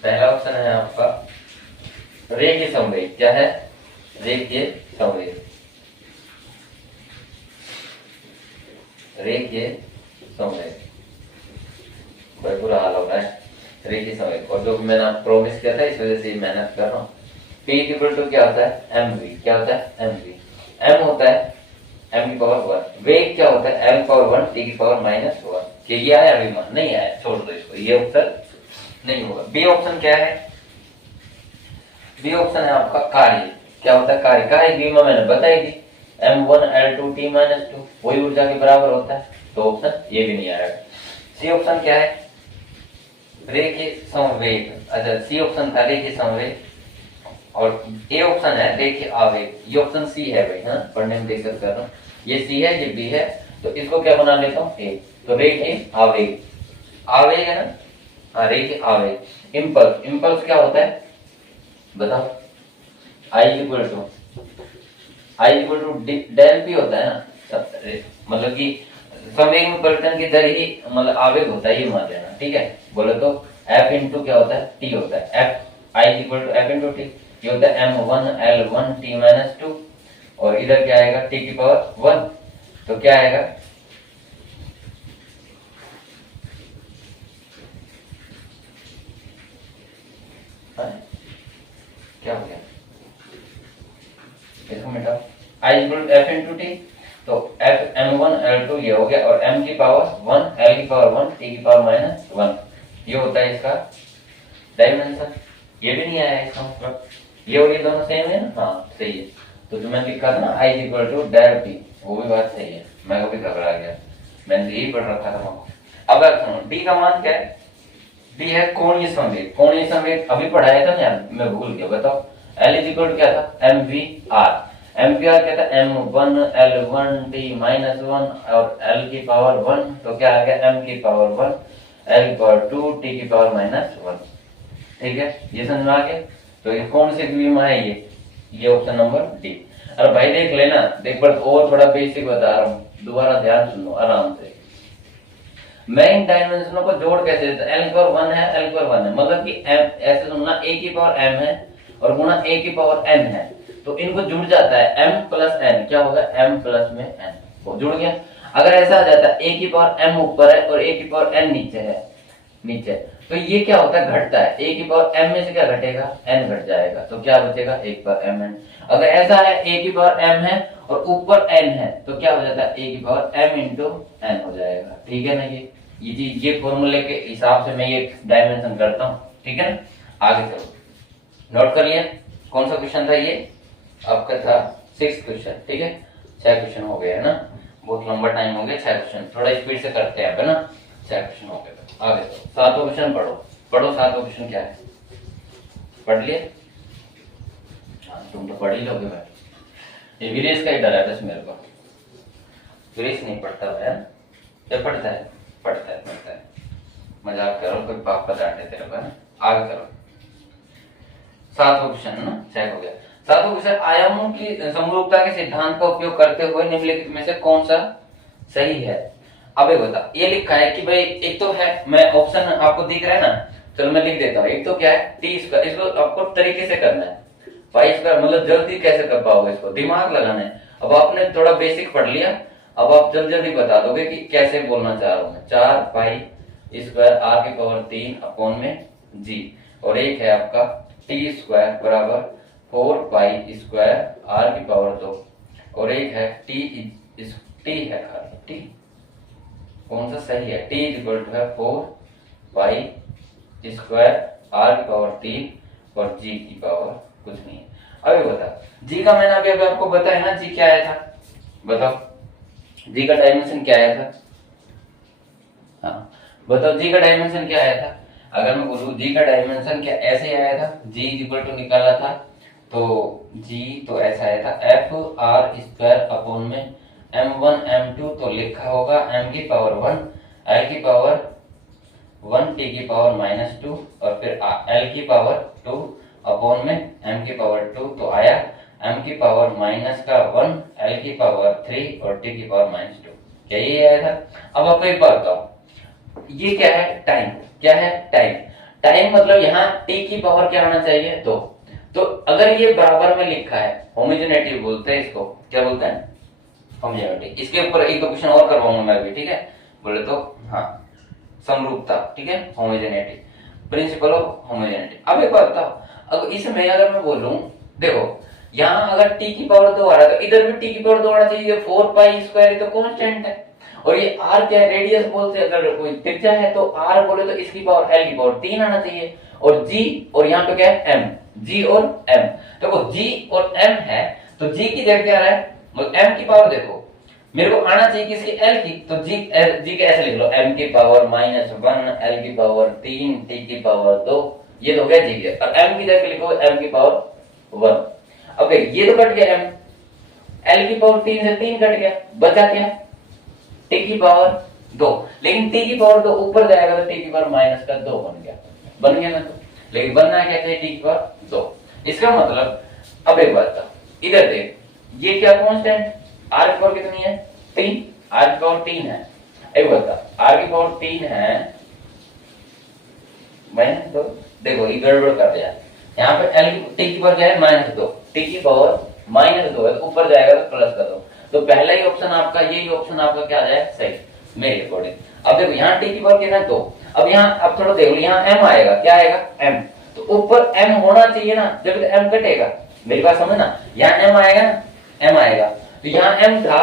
पहला ऑप्शन है आपका रेखीय संवेग, क्या है रेखीय संवेग, रेखीय संवेग, बड़ा बुरा हाल हो रहा है रेखीय संवेग, और जो मैंने प्रॉमिस किया था इस वजह से मेहनत कर रहा हूँ। P इक्वल टू क्या होता है mv, क्या होता है mv, m होता है m की पावर 1, वेग क्या होता है m पावर 1 t की पावर -1। कि ये आया अभी मान नहीं आया, छोड़ दो इसको, ये उत्तर नहीं होगा। बी ऑप्शन क्या है, बी ऑप्शन है आपका कार्य, क्या होता है कार्य, कार्य बीमा मैंने बताई थी m1 L2 t -2 वही ऊर्जा के बराबर होता है, तो ऑप्शन ये भी नहीं आएगा। सी ऑप्शन क्या है रेखीय संवेग, अच्छा सी ऑप्शन था रेखीय संवेग, और ए ऑप्शन है रेखीय आवेग, ये ऑप्शन सी है भाई, हाँ पढ़ने में दिक्कत कर रहा हूँ, ये सी है ये बी है, तो इसको क्या बना लेता हूँ ए, तो रेखीय आवेग, आवेग है ना हाँ रेखीय आवेग। इम्पल्स, इम्पल्स क्या होता है बताओ, I equal to del P होता है ना, मतलब कि संवेग में परिवर्तन की दर ही मतलब आवेग होता है, ये मान लेना ठीक है। बोले तो F इंटू क्या होता है T होता है, F I equal to F into T, ये होता है M1 L1 T -2, और इधर क्या आएगा T की पावर 1, तो क्या आएगा क्या हो गया इसको मिटाओ, I equal to F into T, तो F M1 L2 ये हो गया, और M की पावर 1 L की पावर 1 T की पावर -1, ये होता है इसका डायमेंशन। ये भी नहीं आया इसका मतलब, ये और ये दोनों सेम है ना, हाँ सही है। तो जो मैंने लिखा था ना I equal to del T, वो भी बात सही है, मैं कभी घबरा गया, मैंने यही पढ़ रखा था वहां। अब सुनो डी का मान क्या है, डी है कोणीय संवेग, कोणीय संवेग अभी पढ़ाया था यार मैं भूल गया, बताओ L इज इक्वल टू क्या था MVR, MVR क्या था M1 L1 T -1 और L की पावर 1, तो क्या आ गया M की पावर 1 L की पावर 2 T की पावर -1, ठीक है ये समझ में आ गया। तो ये कौन सी विमा है ये ऑप्शन नंबर डी। अरे भाई देख लेना, देख पर और थोड़ा बेसिक बता रहा हूँ, दोबारा ध्यान सुनो आराम से। मैं इन डायमेंशनों को जोड़ कैसे देता, L की पावर 1 है L की पावर 1 है, मतलब कि M ऐसे सुनना A की पावर M है और गुणा A की पावर N है, तो इनको जुड़ जाता है M प्लस N, क्या होगा M प्लस में N, वो जुड़ गया। अगर ऐसा आ जाता है A की पावर M ऊपर है और A की पावर N नीचे है, नीचे। तो ये क्या होता है, घटता है। ए की पावर m में से क्या घटेगा, n घट जाएगा, तो क्या बचेगा, a की पावर mn। अगर ऐसा है a की पावर m है और ऊपर n है तो क्या हो जाता है, a की पावर m इंटू n हो जाएगा। ठीक है ना, ये चीज, ये फॉर्मूले के हिसाब से मैं ये डायमेंशन करता हूँ। ठीक है ना, आगे चलो, नोट कर लिया कौन सा क्वेश्चन था ये आपका, था 6th क्वेश्चन। ठीक है, 6 क्वेश्चन हो गए है ना, बहुत लंबा टाइम हो गया, 6 क्वेश्चन, थोड़ा स्पीड से करते हैं है ना, 6 क्वेश्चन हो गए। आगे चलो, 7वां क्वेश्चन पढ़ो 7वां क्वेश्चन क्या है, पढ़ लिए? हाँ, तुम तो पढ़ ही लोगे भाई, ये वीरेश का ही डर है बस मेरे को। वीरेश नहीं पढ़ता है, क्या पढ़ता है, पढ़ता है, मजाक करो, कोई पाप का डांटे तेरे को, है ना। आगे करो, 7वां क्वेश्चन है ना, चेक हो गया। 7वां क्वेश्चन, आयामों की समरूपता के सिद्धांत का उपयोग करते हुए निम्नलिखित में से कौन सा सही है। अब ये बता, ये लिखा है कि भाई एक तो है, मैं ऑप्शन आपको दिख रहा है ना, चलो मैं लिख देता हूँ। एक तो क्या है, टी स्क्वायर, इसको आपको तरीके से करना है, पाई स्क्वायर, मतलब जल्दी कैसे कर पाओगे, इसको दिमाग लगाना है। अब आपने थोड़ा बेसिक पढ़ लिया, अब आप जल्दी जल्दी बता दोगे कि कैसे बोलना चाह रहा हूं मैं। 4 पाई स्क्वायर r की पावर 3 अपॉन में g, और एक है आपका टी स्क्वायर बराबर 4 पाई स्क्वायर r की पावर 2, और एक है टी है खाली टी, कौन सा सही है, t इक्वल टू है 4 पाई स्क्वायर r की पावर 3 और g की पावर कुछ नहीं है। अभी बता, g का मैंने अभी आपको बताया ना, g क्या आया था, बताओ g का डायमेंशन क्या आया था, हाँ बताओ जी का डायमेंशन क्या आया था। अगर मैं बोलूं जी का डायमेंशन क्या ऐसे आया था, जी इक्वल टू निकाला था तो जी तो ऐसा आया था, एफ आर स्क्वायर अपॉन में m1 m2, तो लिखा होगा m की पावर 1 l की पावर 1 t की पावर -2 और फिर l की पावर 2 अपॉन में m की पावर 2, तो आया m की पावर -1 l की पावर 3 और t की पावर -2, क्या ये आया था। अब आपको एक बात बताओ, ये क्या है, टाइम, क्या है टाइम, टाइम मतलब यहाँ t की पावर क्या आना चाहिए, 2। तो अगर ये बराबर में लिखा है, होमोजेनिटी बोलते हैं इसको, क्या बोलते हैं, होमोजेनिटी। इसके ऊपर एक दो क्वेश्चन और करवाऊंगा मैं भी, ठीक है, बोले तो हाँ, समरूपता, ठीक है, होमोजेनिटी, प्रिंसिपल ऑफ होमोजेनिटी। अब एक बात बताओ, अगर इसमें अगर मैं बोलूं, देखो यहाँ अगर t की पावर 2 आ रहा है तो इधर भी t की पावर 2 आना चाहिए, 4 पाई स्क्वायर तो कांस्टेंट है, और ये r क्या है, रेडियस बोलते हैं, अगर कोई त्रिज्या है तो r बोले तो इसकी पावर l की पावर 3 आना चाहिए, और g और यहाँ पे क्या है m, g और m, देखो g और m है तो g की जगह क्या आ रहा है, मतलब m की पावर देखो मेरे को आना चाहिए किसकी, l की, तो g के ऐसे लिख लो, m की पावर -1 l की पावर 3 t की पावर 2, ये तो हो गया g के, और m की जगह लिखो m की पावर 1। अब देख ये तो कट गया m, l की पावर 3 से 3 कट गया, बचा क्या, t की पावर 2, लेकिन t की पावर 2 ऊपर जाएगा तो t की पावर -2 बन गया ना, तो लेकिन बनना क्या चाहिए, t की पावर 2। इसका मतलब अब एक बात था, इधर देख ये क्या कांस्टेंट, r की पावर कितनी है 3, r की पावर 3 है, एक बता r की पावर 3 है, माइनस 2, देखो ये गड़बड़ कर दिया, यहाँ पे l की t की पावर क्या है -2, t की पावर -2 है, ऊपर जाएगा तो प्लस कर दो, तो पहला ही ऑप्शन आपका, यही ऑप्शन आपका क्या आ जाए सही मेरे अकॉर्डिंग। अब देखो यहाँ t की पावर कितना है 2, अब यहाँ अब थोड़ा देख लो, यहाँ m आएगा, क्या आएगा m, तो ऊपर m होना चाहिए ना, जब m कटेगा, मेरी बात समझना, यहाँ m आएगा ना, m आएगा, तो यहाँ m था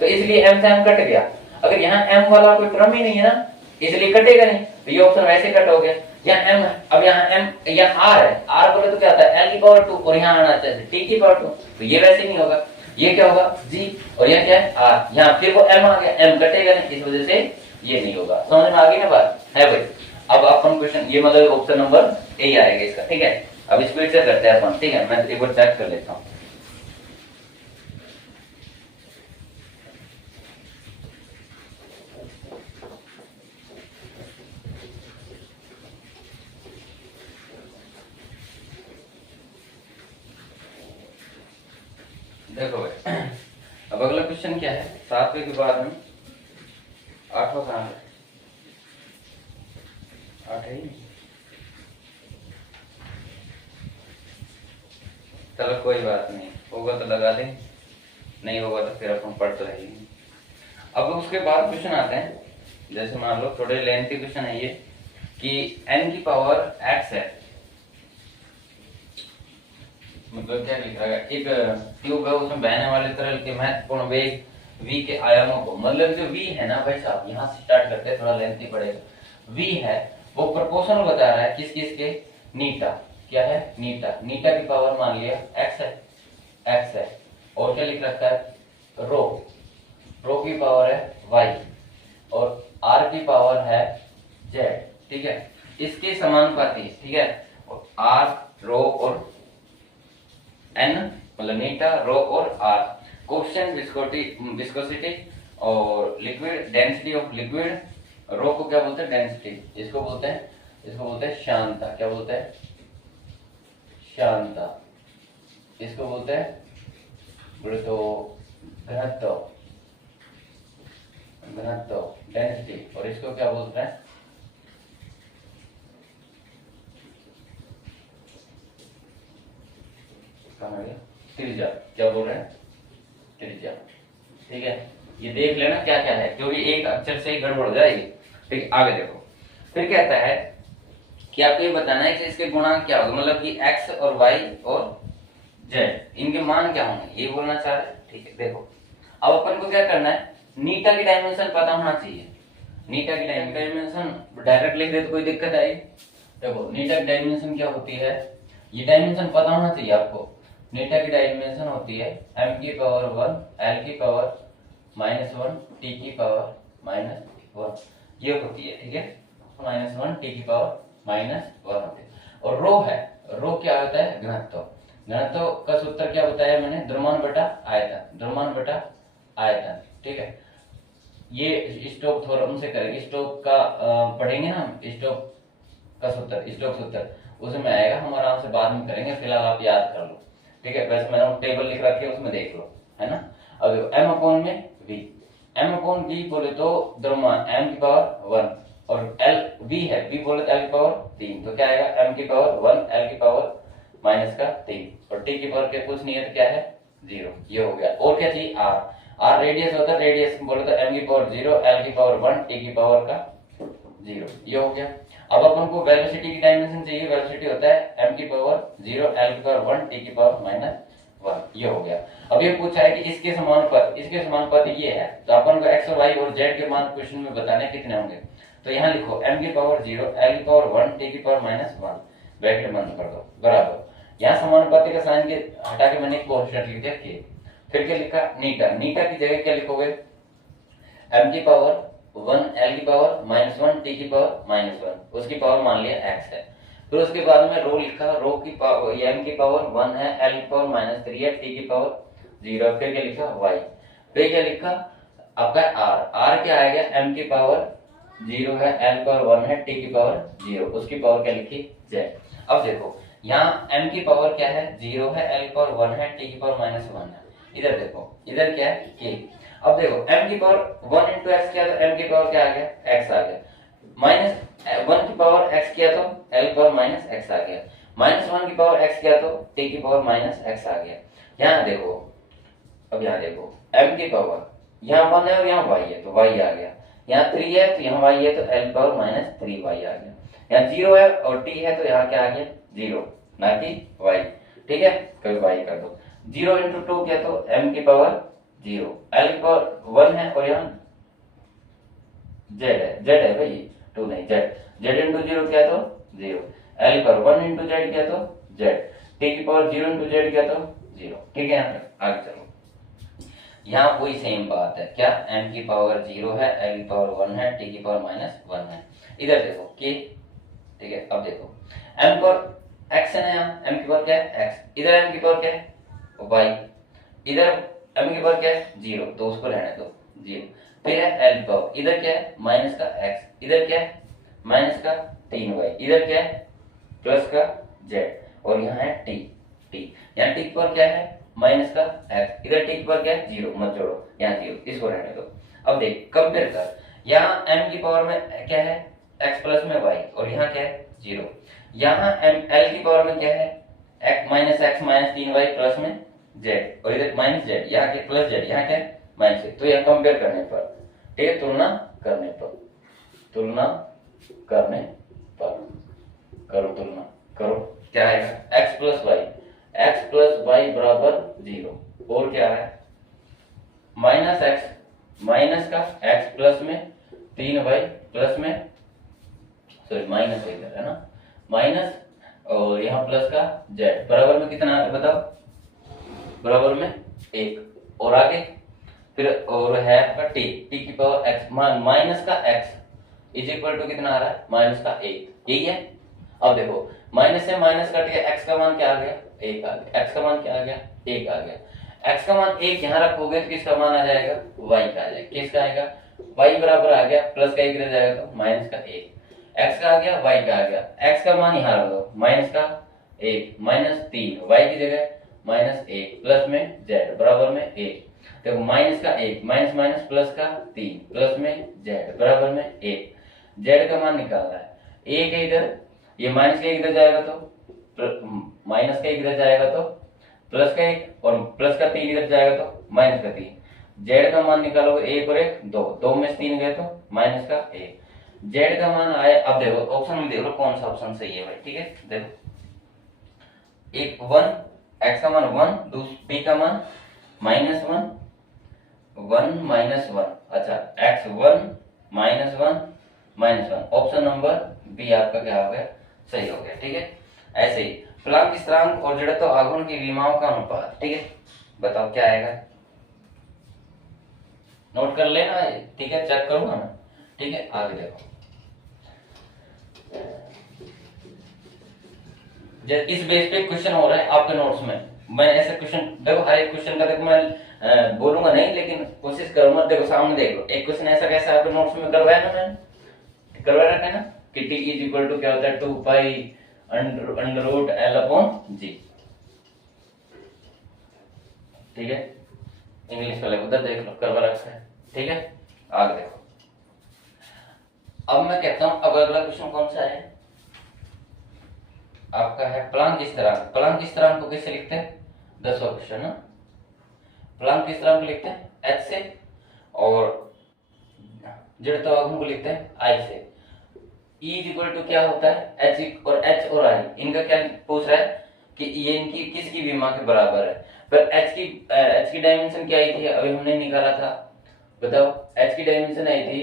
तो इसलिए m से m कट गया, अगर यहाँ m वाला कोई क्रम ही नहीं है ना इसलिए कटेगा नहीं, तो ये ऑप्शन वैसे कट हो गया। यहाँ m है, अब यहाँ m, यहाँ r है, r बोले तो क्या आता है l की पावर 2, और यहाँ आना चाहिए t की पावर 2, तो ये वैसे नहीं होगा, ये क्या होगा g, और यह क्या है r, यहाँ फिर वो m आ गया, m कटेगा नहीं, इस वजह से ये नहीं होगा, समझ में आ गई ना बात है भाई। अब अपन क्वेश्चन ये मतलब ऑप्शन नंबर ए आएगा इसका, ठीक है। अब स्पीड से करते हैं अपन, ठीक है, मैं एक बार चेक कर लेता हूँ। देखो भाई, अब अगला क्वेश्चन क्या है, 7वें के बाद में 8वां कहाँ है, 8 है ही, चलो कोई बात नहीं, होगा तो लगा दे, नहीं होगा तो फिर अपन पढ़ते रहेंगे। अब उसके बाद क्वेश्चन आते हैं, जैसे मान लो थोड़े लेंथी क्वेश्चन है ये, कि n की पावर x है, मतलब क्या लिख रहा है, एक ट्यूब है उसमें बहने वाले तरल के महत्वपूर्ण वेग v के आयामों को, मतलब जो v है ना भाई साहब, यहाँ से स्टार्ट करते हैं, थोड़ा लेंथी पड़ेगा। v है वो प्रोपोर्शनल बता रहा है किस किस के, नीटा, क्या है नीटा, नीटा की पावर मान लिया x है, x है, और क्या लिख रखा है रो, रो की पावर है y, और r की पावर है z, ठीक है, इसके समानुपाती, ठीक है, r रो और n, मतलब नीटा रो और r, कोएफिशिएंट विस्कोसिटी और लिक्विड डेंसिटी ऑफ लिक्विड, रो को क्या बोलते हैं डेंसिटी, इसको बोलते हैं शांता, क्या बोलते हैं शांता, इसको बोलते हैं घनत्व, डेंसिटी, और इसको क्या बोलते हैं त्रिज्या, क्या बोल रहे हैं त्रिज्या, ठीक है। ये देख लेना क्या क्या है, क्योंकि एक अक्षर से ही गड़बड़ हो जाएगी, ठीक। आगे देखो, फिर कहता है कि आपको ये बताना है कि इसके गुणांक क्या होगा, मतलब कि x और y और z इनके मान क्या होंगे, ये बोलना चाह रहे हैं, ठीक है। देखो अब अपन को क्या करना है, नीटा की डायमेंशन पता होना चाहिए, नीटा की डायमेंशन डायरेक्ट लिख दे तो कोई दिक्कत आई। देखो नीटा की डायमेंशन क्या होती है, ये डायमेंशन पता होना चाहिए आपको। नीटा की डायमेंशन होती है m की पावर 1 l की पावर -1 t की पावर -1, ये होती है, ठीक है, -1 t की पावर -1 होती है। और रो है, रो क्या होता है घनत्व, घनत्व का सूत्र क्या बताया मैंने, द्रव्यमान बटा आयतन, द्रव्यमान बटा आयतन, ठीक है। ये स्टोक थ्योरम से करेंगे, स्टोक का पढ़ेंगे ना, स्टोक का सूत्र, स्टोक सूत्र उसमें आएगा, हम आराम से बाद में करेंगे, फिलहाल आप याद कर लो, ठीक है। वैसे मैंने टेबल लिख रखी है उसमें देख लो, है ना। अब m अपॉन में v, m अपॉन v बोले तो द्रव्यमान m की पावर 1 और l v है, v बोले तो l की पावर 3, तो क्या आएगा m की पावर 1 l की पावर -3 और t की पावर के कुछ नहीं है तो क्या है 0, ये हो गया। और क्या चाहिए r, r रेडियस होता है, रेडियस बोले तो m की पावर 0 l की पावर 1 t की पावर का 0, ये हो गया। अब अपन को वेलोसिटी की डायमेंशन चाहिए, वेलोसिटी होता है m की पावर 0 l की पावर 1 t की पावर -1, ये हो गया। अब ये पूछा है कि इसके समानुपाती ये है, तो अपन को x और y और z के मान क्वेश्चन में बताने कितने होंगे, तो यहाँ लिखो m की पावर 0 l की पावर 1 t की पावर -1, ब्रैकेट बंद कर दो, बराबर, यहाँ समानुपाती का साइन के हटा के मैंने एक कोएफिशिएंट लिख दिया k, फिर क्या लिखा नीटा, नीटा की जगह क्या लिखोगे m की पावर 1 l की पावर -1 t की पावर -1, उसकी पावर मान लिया x है। फिर उसके बाद में रो लिखा, रो की पावर m की पावर 1 है, l की पावर -3 है, t की पावर 0, फिर क्या लिखा y, फिर क्या लिखा आपका r, r क्या आएगा m की पावर 0 है, l की पावर 1 है, t की पावर 0, उसकी पावर क्या लिखी z। अब देखो यहाँ m की पावर क्या है 0 है, l की पावर 1 है, t की पावर -1 है, इधर देखो इधर क्या है k। अब देखो m की पावर 1 इंटू एक्स किया तो m की पावर क्या आ गया x आ गया, -1 की पावर x किया तो l की पावर -x आ गया, -1 की पावर x किया तो t की पावर -x आ गया। यहाँ देखो, अब यहाँ देखो m की पावर यहाँ 1 है और यहाँ y है तो y आ गया, यहाँ 3 है तो यहाँ y है तो l की पावर -3y आ गया, यहाँ 0 है और t है तो यहाँ क्या आ गया 0, ना कि y, ठीक है, कभी y कर दो, 0 इंटू 2 किया तो m की पावर 0, l की पावर 1 है और यहाँ z है भाई 2 नहीं z इंटू 0 किया तो 0, l की पावर 1 इंटू z किया तो z, t की पावर 0 इंटू z किया तो 0, ठीक है। यहाँ तक आगे चलो, यहाँ कोई सेम बात है, क्या m की पावर 0 है, l की पावर 1 है, t की पावर -1 है, इधर देखो k, ठीक है। अब देखो m पर x है ना, यहाँ m की पावर क्या है x, इधर m की पावर क्या है y, इधर m की पावर क्या है 0 तो उसको रहने दो 0, फिर है l की पावर, इधर क्या है माइनस का x, इधर क्या है माइनस का 3y, इधर क्या है प्लस का z, और यहाँ है t, यहाँ t की पावर क्या है माइनस का x, इधर t की पावर क्या है 0, मत जोड़ो, यहाँ 0, इसको रहने दो। अब देख कंपेयर कर, यहाँ m की पावर में क्या है x प्लस में y और यहाँ क्या है 0, यहाँ l की पावर में क्या है x -3y प्लस में z और इधर -z, यहाँ के प्लस z, यहाँ क्या है -z, तो यहाँ कंपेयर करने पर, ठीक है, तुलना करने करो तुलना, करो क्या आएगा, x प्लस वाई बराबर 0, और क्या है माइनस एक्स, माइनस का x प्लस में 3y प्लस में, सॉरी माइनस इधर है ना, माइनस और यहाँ प्लस का z बराबर में कितना है बताओ, बराबर में 1, और आगे फिर और है आपका t की पावर x, माइनस का x इज इक्वल टू कितना आ रहा है, माइनस का 1, यही है। अब देखो माइनस से माइनस कट गया, x का मान क्या आ गया, 1 आ गया, x का मान क्या आ गया, 1 आ गया, x का मान 1 यहाँ रखोगे तो किसका मान आ जाएगा, y का आ जाएगा, किसका आएगा, y बराबर आ गया, प्लस का 1 रह जाएगा तो माइनस का 1, x का आ गया, y का आ गया, x का मान यहाँ रख दो, माइनस का 1 माइनस 3, y की जगह माइनस 1 प्लस में z बराबर में 1, देखो माइनस का 1 माइनस माइनस प्लस का 3 प्लस में z बराबर में 1, z का मान निकालना है, 1 है इधर, ये माइनस का 1 इधर जाएगा तो माइनस का 1 इधर जाएगा तो प्लस का 1, और प्लस का 3 इधर जाएगा तो माइनस का 3, z का मान निकालोगे 1 और 1 2, 2 में से 3 गए तो माइनस का 1, z का मान आया। अब देखो ऑप्शन में देख लो कौन सा ऑप्शन सही है भाई, ठीक है देखो, एक 1 x का मान 1, b का मान -1 1 -1, अच्छा x1 -1 -1, ऑप्शन नंबर बी आपका क्या हो गया, सही हो गया, ठीक है। ऐसे ही प्लांक स्थिरांक और जड़त्व आघूर्ण की विमाओं का अनुपात, ठीक है बताओ क्या आएगा, नोट कर लेना, ठीक है चेक करूंगा ना, ठीक है आगे देखो, जैसे इस बेस पे क्वेश्चन हो रहा है आपके नोट्स में, मैं ऐसे क्वेश्चन देखो, हर एक क्वेश्चन का देखो मैं बोलूंगा नहीं, लेकिन कोशिश करूंगा, देखो सामने देख लो, एक क्वेश्चन ऐसा कैसा आपके नोट्स में करवाया ना मैंने, करवा रखा है ना कि t इज इक्वल टू क्या होता है 2 pi under root l upon g, ठीक है इंग्लिश वाले उधर देख लो करवा रखा है, ठीक है आगे देखो। अब मैं कहता हूं अब अगला क्वेश्चन कौन सा है आपका, है प्लांक स्थिरांक। प्लांक स्थिरांक को कैसे लिखते हैं, 10वां क्वेश्चन है, प्लांक स्थिरांक को लिखते हैं h से, और जड़त्व आघूर्ण को लिखते हैं I से। E इज इक्वल टू क्या होता है, h और I, इनका क्या पूछ रहा है कि ये इनकी किसकी विमा के बराबर है, पर h की डायमेंशन क्या आई थी, अभी हमने निकाला था, बताओ h की डायमेंशन आई थी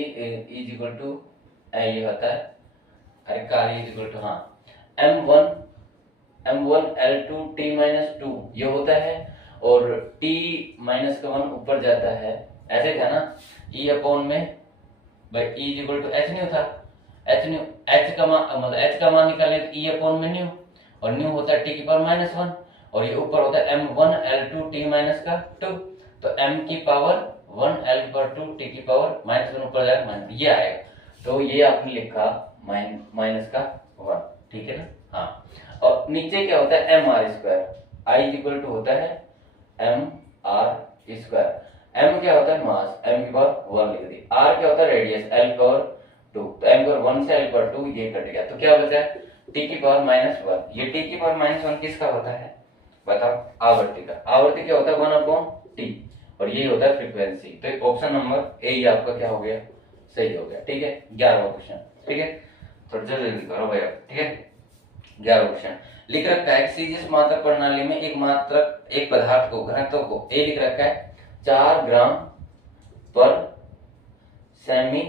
इज इक्वल टू ये होता है, अरे कार्य इज इक्वल टू हाँ m1 l2 t - 2 ये होता है, और t माइनस का 1 ऊपर जाता है, ऐसे था ना, e अपॉन में भाई e is equal to h nu था, h का मान मतलब h का मान निकालने तो e अपॉन में न्यू, और न्यू होता है t की पावर -1, और ये ऊपर होता है m1 l2 t - 2, तो m की पावर 1 l पर 2 t की पावर -1 ऊपर जाएगा माइनस, ये आएगा, तो ये आपने लिखा माइनस का 1, ठीक है ना, हाँ। और नीचे क्या होता है mr², I is equal to होता है mr², m क्या होता है मास, m की पावर 1 लिख दी, r क्या होता है रेडियस, l पावर 2, तो m पावर 1 से l पावर 2 ये कट गया, तो क्या बचा t की पावर -1, ये t की पावर -1 किसका होता है बताओ, आवर्ती का, आवर्ती क्या होता है 1 अपॉन t, और ये होता है फ्रीक्वेंसी, तो ऑप्शन नंबर ए ही आपका क्या हो गया, सही हो गया, ठीक है 11वां क्वेश्चन, ठीक है थोड़ा जल्दी करो भैया, ठीक है 11वां क्वेश्चन लिख रखा है, सीजीएस मात्रक प्रणाली में एक पदार्थ को घनत्व को ए लिख रखा है 4 ग्राम पर सेमी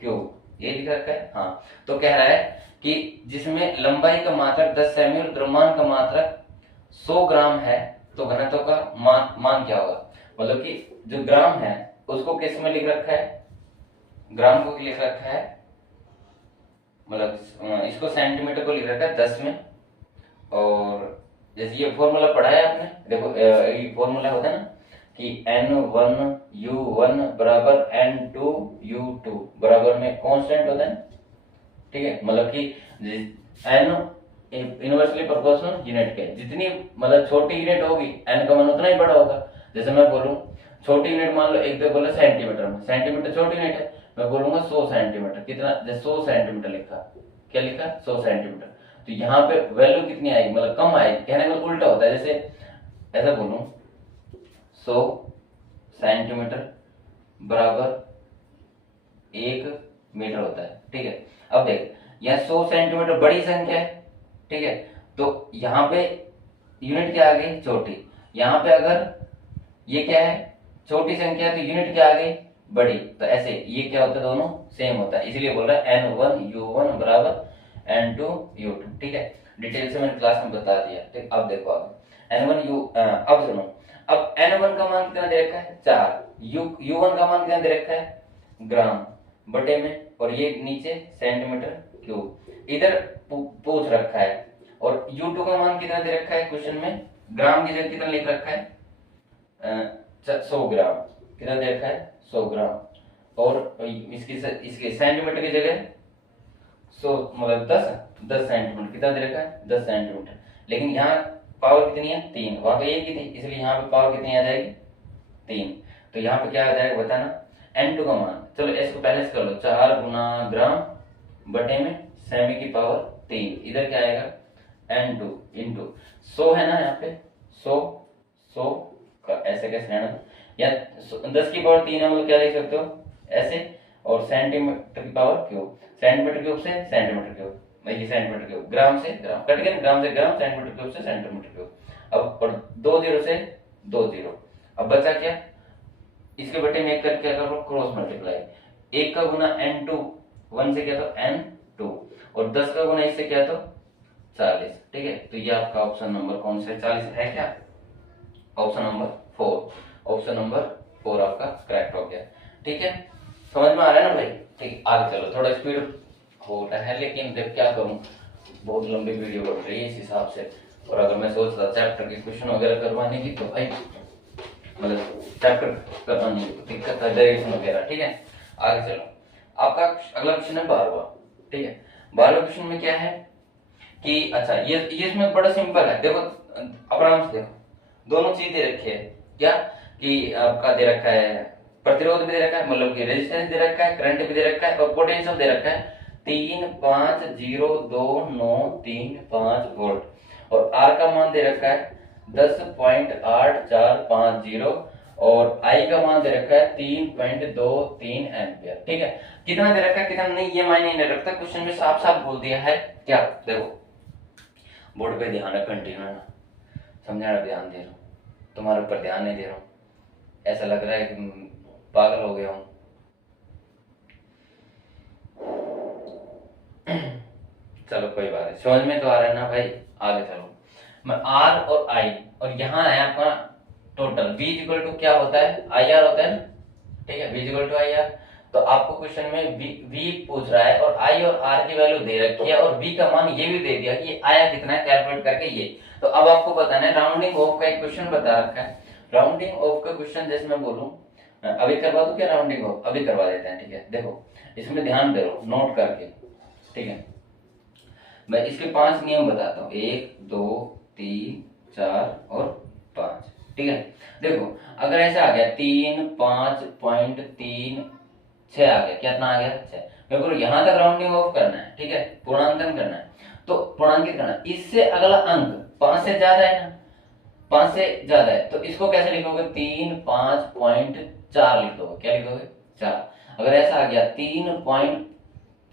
क्यूब, ये लिख रखा है, हाँ। तो कह रहा है कि जिसमें लंबाई का मात्रक 10 सेमी और द्रव्यमान का मात्रक 100 ग्राम है, तो घनत्व का मान क्या होगा, मतलब कि जो ग्राम है उसको किस में लिख रखा है, ग्राम को लिख रखा है, मतलब इसको सेंटीमीटर को लिख रखा है 10 में, और जैसे ये फॉर्मूला पढ़ा है आपने, देखो ये फॉर्मूला होता है ना कि n1u1 बराबर n2u2 बराबर में कांस्टेंट होता है, ठीक है, मतलब कि n इनवर्सली प्रोपोर्शनल यूनिट के, जितनी मतलब छोटी यूनिट होगी n का मान उतना ही बड़ा होगा, जैसे मैं बोलूं छोटी यूनिट मान लो, एक तो बोला सेंटीमीटर में, सेंटीमीटर छोटी यूनिट है, मैं बोलूंगा 100 सेंटीमीटर, कितना जैसे 100 सेंटीमीटर लिखा, क्या लिखा 100 सेंटीमीटर, तो यहाँ पे वैल्यू कितनी आएगी, मतलब कम आएगी, कहने का उल्टा होता है, जैसे ऐसा बोलूं 100 सेंटीमीटर बराबर 1 मीटर होता है, ठीक है। अब देख यहाँ 100 सेंटीमीटर बड़ी संख्या है, ठीक है। तो यहाँ पे यूनिट क्या आ गई, छोटी। यहाँ पे अगर ये क्या है, छोटी संख्या है, तो यूनिट क्या आ गई, बड़ी। तो ऐसे ये क्या होता है, दोनों सेम होता है, इसलिए बोल रहा है n1 u1 बराबर n2 u2। ठीक है, डिटेल से मैंने क्लास में बता दिया। ठीक, अब देखो आगे अब सुनो, अब n1 का मान कितना दे रखा है, 4। u1 का मान कितना दे रखा है, ग्राम बटे में, और ये नीचे सेंटीमीटर क्यूब इधर पूछ रखा है। और u2 का मान कितना दे रखा है क्वेश्चन में, ग्राम की जगह कितना लिख रखा है, 100 ग्राम। कितना दे रखा है, 100 ग्राम। और इसकी सेंटीमीटर की जगह 100 मतलब 10 सेंटीमीटर। कितना दे रखा है, 10 सेंटीमीटर। लेकिन यहाँ पावर कितनी है, 3। वहां तो एक ही थी, इसलिए यहाँ पे पावर कितनी आ जाएगी, 3। तो यहाँ पे क्या आ जाएगा बताना, n2 का मान। चलो इसको पहले से कर लो, 4 गुना ग्राम बटे में सेमी की पावर 3। इधर क्या आएगा, n2 इंटू 100 है ना, यहाँ पे 100 का ऐसे कैसे रहना, या 10 की पावर 3 है, मतलब क्या लिख सकते हो ऐसे। और सेंटीमीटर की पावर क्यूब, सेंटीमीटर क्यूब से सेंटीमीटर क्यूब, ये सेंटीमीटर क्यूब, ग्राम से ग्राम कट गया, ग्राम से ग्राम, सेंटीमीटर क्यूब से सेंटीमीटर क्यूब। अब और 2 जीरो से 2 जीरो। अब बचा क्या, इसके बटे में एक करके क्या करो, क्रॉस मल्टीप्लाई। 1 का गुना n2, 1 से क्या तो n2, और 10 का गुना इससे क्या तो 40। ठीक है, तो ये आपका ऑप्शन नंबर कौन सा है, 40 है क्या, ऑप्शन नंबर 4। ऑप्शन नंबर 4 आपका करेक्ट हो गया। ठीक है, समझ में आ रहा है ना भाई। ठीक, आगे चलो, थोड़ा स्पीड होता है, लेकिन जब क्या करूं, बहुत लंबी वीडियो बन रही है इस हिसाब से। और अगर मैं सोच रहा चैप्टर के क्वेश्चन वगैरह करवाने की, तो भाई मतलब चैप्टर करवाने की तो दिक्कत है, डायरेक्शन वगैरह। ठीक है, आगे चलो, आपका अगला क्वेश्चन है 12वां। ठीक है, 12वें क्वेश्चन में क्या है कि अच्छा, ये इसमें बड़ा सिंपल है। देखो आराम से देखो, दोनों चीज दे रखी है, क्या कि आपका दे रखा है प्रतिरोध भी दे रखा है, मतलब कि रेजिस्टेंस दे रखा है, करंट भी दे रखा है, और पोटेंशियल दे रखा है 3502335 वोल्ट। और आर का मान दे रखा है 10.8450, और आई का मान दे रखा है 3.23 एम्पियर। ठीक है, कितना दे रखा है कितना नहीं, ये मायने नहीं रखता, क्वेश्चन में साफ साफ बोल दिया है। क्या देखो, बोर्ड पे ध्यान है, कंटिन्यू है ना, समझाना ध्यान दे रहा हूँ, तुम्हारे ऊपर ध्यान नहीं दे रहा हूँ, ऐसा लग रहा है कि पागल हो गया हूँ। चलो कोई बात नहीं, समझ में तो आ रहा है ना भाई। आगे चलो, मैं आर और आई, और यहाँ है आपका टोटल V इक्वल टू क्या होता है, आई आर होता है ना। ठीक है, V equal to I R. तो आपको क्वेश्चन में V पूछ रहा है, और I और R की वैल्यू दे रखी है, और V का मान ये भी दे दिया कि आया कितना है, कैलकुलेट करके ये। तो अब आपको बताना है, राउंडिंग ऑफ का एक क्वेश्चन बता रखा है। राउंडिंग ऑफ का क्वेश्चन जैसे मैं बोलूं, अभी करवा दूं क्या राउंडिंग ऑफ, अभी करवा देते हैं। ठीक है, देखो इसमें ध्यान दे लो नोट करके। ठीक है, मैं इसके 5 नियम बताता हूँ, 1 2 3 4 और 5। ठीक है, देखो अगर ऐसा आ गया 3 5.36 आ गया, कितना आ गया 6, मेरे को यहां तक राउंडिंग ऑफ करना है। ठीक है, पूर्णांकन करना है, तो पूर्णांकित करना है। इससे अगला अंक 5 से ज्यादा है ना, 5 से ज्यादा है, तो इसको कैसे लिखोगे, 3 5.4 लिख दोगे, क्या लिखोगे 4। अगर ऐसा आ गया 3 पॉइंट,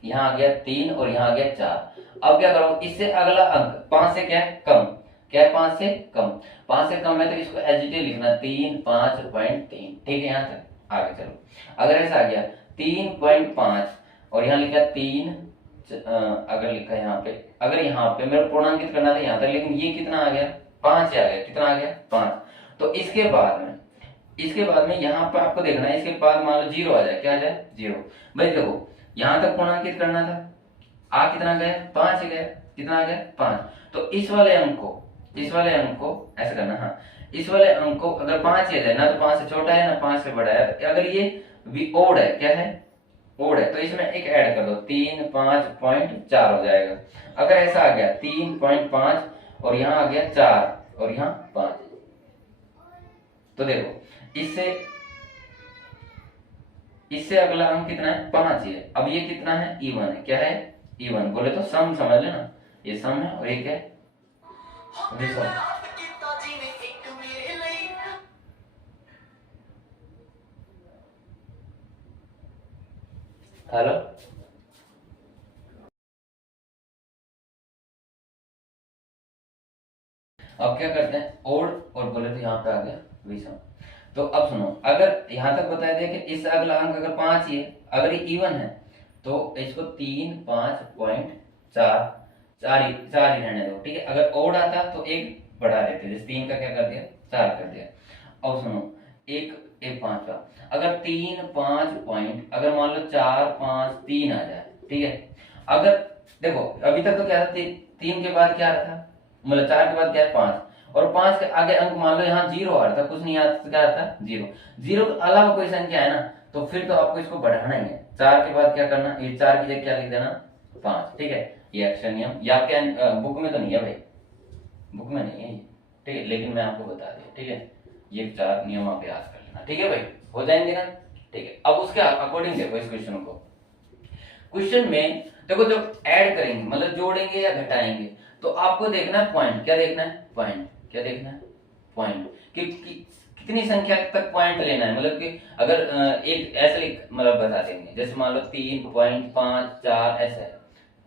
यहाँ आ गया 3 और यहाँ आ गया 4। अब क्या करो, इससे अगला अंक 5 से क्या है कम, क्या है 5 से कम, 5 से कम है, तो इसको एजिटिव लिखना 3 5.3। ठीक है, यहाँ तक आगे चलो। अगर ऐसा आ गया 3.5 और यहाँ लिखा 3, अगर लिखा यहाँ पे, अगर यहाँ पे मेरे पूर्णांकित करना था यहाँ तक, लेकिन ये कितना आ गया 5 से आ गया, कितना आ गया 5। तो इसके बाद में यहाँ पर आपको देखना है, इसके बाद मान लो 0 आ जाए, क्या आ जाए 0। भाई देखो यहां तक पूर्णांकित करना था, आ कितना गया 5 गया, कितना आ गया 5। तो इस वाले अंक को ऐसा करना, हाँ इस वाले अंक को अगर 5 ही आ जाए ना, तो 5 से छोटा है ना 5 से बड़ा है, तो अगर ये ओड है, क्या है ओड है, तो इसमें एक ऐड कर दो, 3 5.4 हो जाएगा। अगर ऐसा आ गया 3.5 और यहाँ आ गया 4 और यहाँ 5, तो देखो इससे अगला अंक कितना है 5 ही है। अब ये कितना है इवन है, क्या है इवन, बोले तो सम समझ लेना, ये सम है और ये क्या है विषम। हेलो। अब क्या करते हैं, ओड और बोले तो यहाँ पे आ गया विषम। तो अब सुनो, अगर यहाँ तक बता दिया कि इस अगला अंक अगर 5 ही है, अगर ये इवन है तो इसको 3, 5.4 चार ही रहने दो, ठीक है। अगर ओड आता तो एक बढ़ा देते, जैसे 3 का क्या कर दिया, 4 कर दिया। अब सुनो, एक 5 का अगर 3, 5 पॉइंट, अगर मान लो 4, 5, 3 आ जाए, ठीक है। अगर देखो अभी तक तो क्या था, 3 के बाद क्या था, मतलब 4 के बाद क्या है 5, और 5 के आगे अंक मान लो यहाँ 0 आ रहा था, कुछ नहीं आता, क्या आता 0, 0 के अलावा कोई संख्या है ना, तो फिर तो आपको इसको बढ़ाना ही है। 4 के बाद क्या करना, ये 4 की जगह क्या लिख देना 5, ठीक है। ये अक्षर नियम या क्या बुक में तो नहीं है भाई, बुक में नहीं है ये, ठीक है, लेकिन मैं आपको बता दिया, ठीक है। ये 4 नियम आप याद कर लेना, ठीक है भाई, हो जाएंगे ना, ठीक है। अब उसके अकॉर्डिंग देखो इस क्वेश्चन को। क्वेश्चन में देखो जब ऐड करेंगे मतलब जोड़ेंगे या घटाएंगे, तो आपको देखना है पॉइंट, क्या देखना है पॉइंट, क्या देखना है पॉइंट, कि कितनी संख्या तक पॉइंट लेना है। मतलब कि अगर एक ऐसे मतलब बता देंगे, जैसे मान लो 3.54 ऐसा है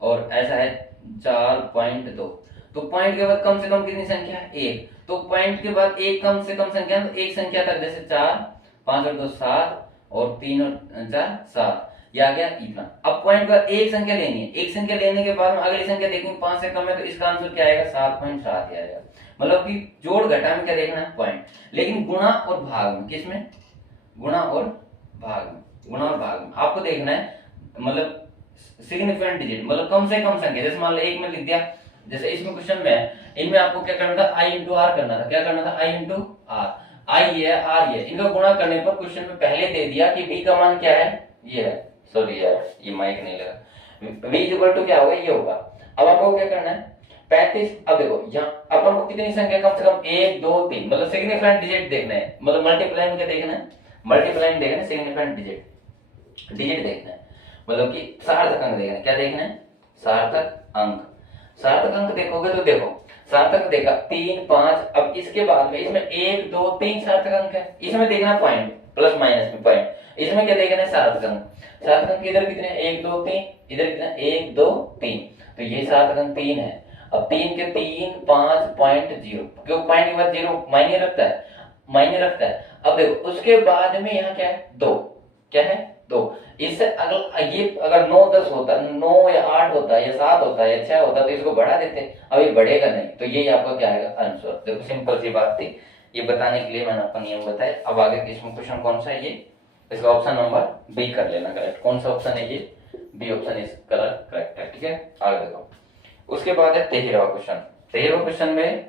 और ऐसा है 4.2, तो पॉइंट के बाद कम से कम कितनी संख्या है, एक, तो पॉइंट के बाद एक कम से कम संख्या, तो एक संख्या तक, जैसे 4, 5 और 2 7 और 3 और 4 7, ये आ गया इतना। अब पॉइंट पर एक संख्या लेनी है, एक संख्या लेने के बाद में अगली संख्या देखेंगे 5 से कम है, तो इसका आंसर क्या आएगा 7.7 आएगा। मतलब कि जोड़ घटा में क्या देखना है पॉइंट, लेकिन गुणा और भाग में, किसमें, गुणा और भाग में, गुणा और भाग में आपको देखना है मतलब सिग्निफिकेंट डिजिट, मतलब कम से कम संख्या। जैसे मान लो एक में लिख दिया, जैसे इसमें क्वेश्चन में इनमें आपको क्या करना था, आई इंटू आर करना था, क्या करना था, आई इंटू आर, आई ये है आर ये, इनका गुणा करने पर क्वेश्चन में पहले दे दिया कि बी का मान क्या है, ये है, सॉरी यार ये माइक नहीं लगा, v इक्वल टू क्या होगा, ये होगा। अब आपको क्या करना है 35, अब देखो यहाँ अपन को कितनी संख्या कम से कम 1 2 3, मतलब सिग्निफिकेंट डिजिट देखना है, मतलब मल्टीप्लाइंग क्या देखना है, मल्टीप्लाइंग देखना है, सिग्निफिकेंट डिजिट देखना है, मतलब कि सार्थक अंक देखना है, क्या देखना है, सार्थक अंक। सार्थक अंक देखोगे तो देखो सार्थक देखा 3 5, अब इसके बाद में इसमें 1 2 3 सार्थक अंक है, इसमें देखना पॉइंट प्लस माइनस में पॉइंट, इसमें क्या देखना है सार्थक अंक। सार्थक अंक इधर कितने 1 2 3, इधर कितना 1 2 3, तो ये सार्थक अंक 3 है। अब 3 के 3 5.0, क्यों पॉइंट के बाद 0 मायने रखता है, मायने रखता है। अब देखो उसके बाद में यहाँ क्या है 2, क्या है 2, इससे अगर ये अगर 9 10 होता, 9 या 8 होता या 7 होता या 6 होता तो इसको बढ़ा देते, अब ये बढ़ेगा नहीं, तो ये आपका क्या आएगा आंसर। देखो सिंपल सी बात थी, ये बताने के लिए मैंने आपको नियम बताया। अब आगे इसमें क्वेश्चन कौन सा है, ये इसका ऑप्शन नंबर बी कर लेना करेक्ट। कौन सा ऑप्शन है, ये बी ऑप्शन इज करेक्ट है, ठीक है। आगे देखो उसके बाद है 13वां क्वेश्चन। 13वां क्वेश्चन में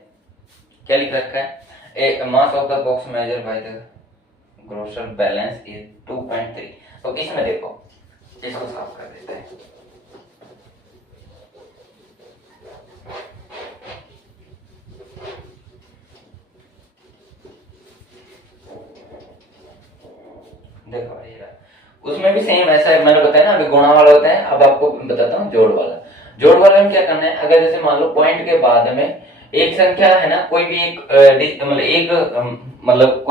क्या लिख रखा है, a mass of the box measure by the grocer balance is 2.3। तो इसमें देखो इसको साफ कर देते हैं। देखो उसमें भी सेम ऐसा है, मैंने बताया ना अभी गुणा वाला होता है, अब आपको बताता हूँ जोड़ वाला। जोड़ वाले में क्या करना है, अगर जैसे मान लो पॉइंट के बाद में एक संख्या है ना, कोई भी एक मतलब एक मतलब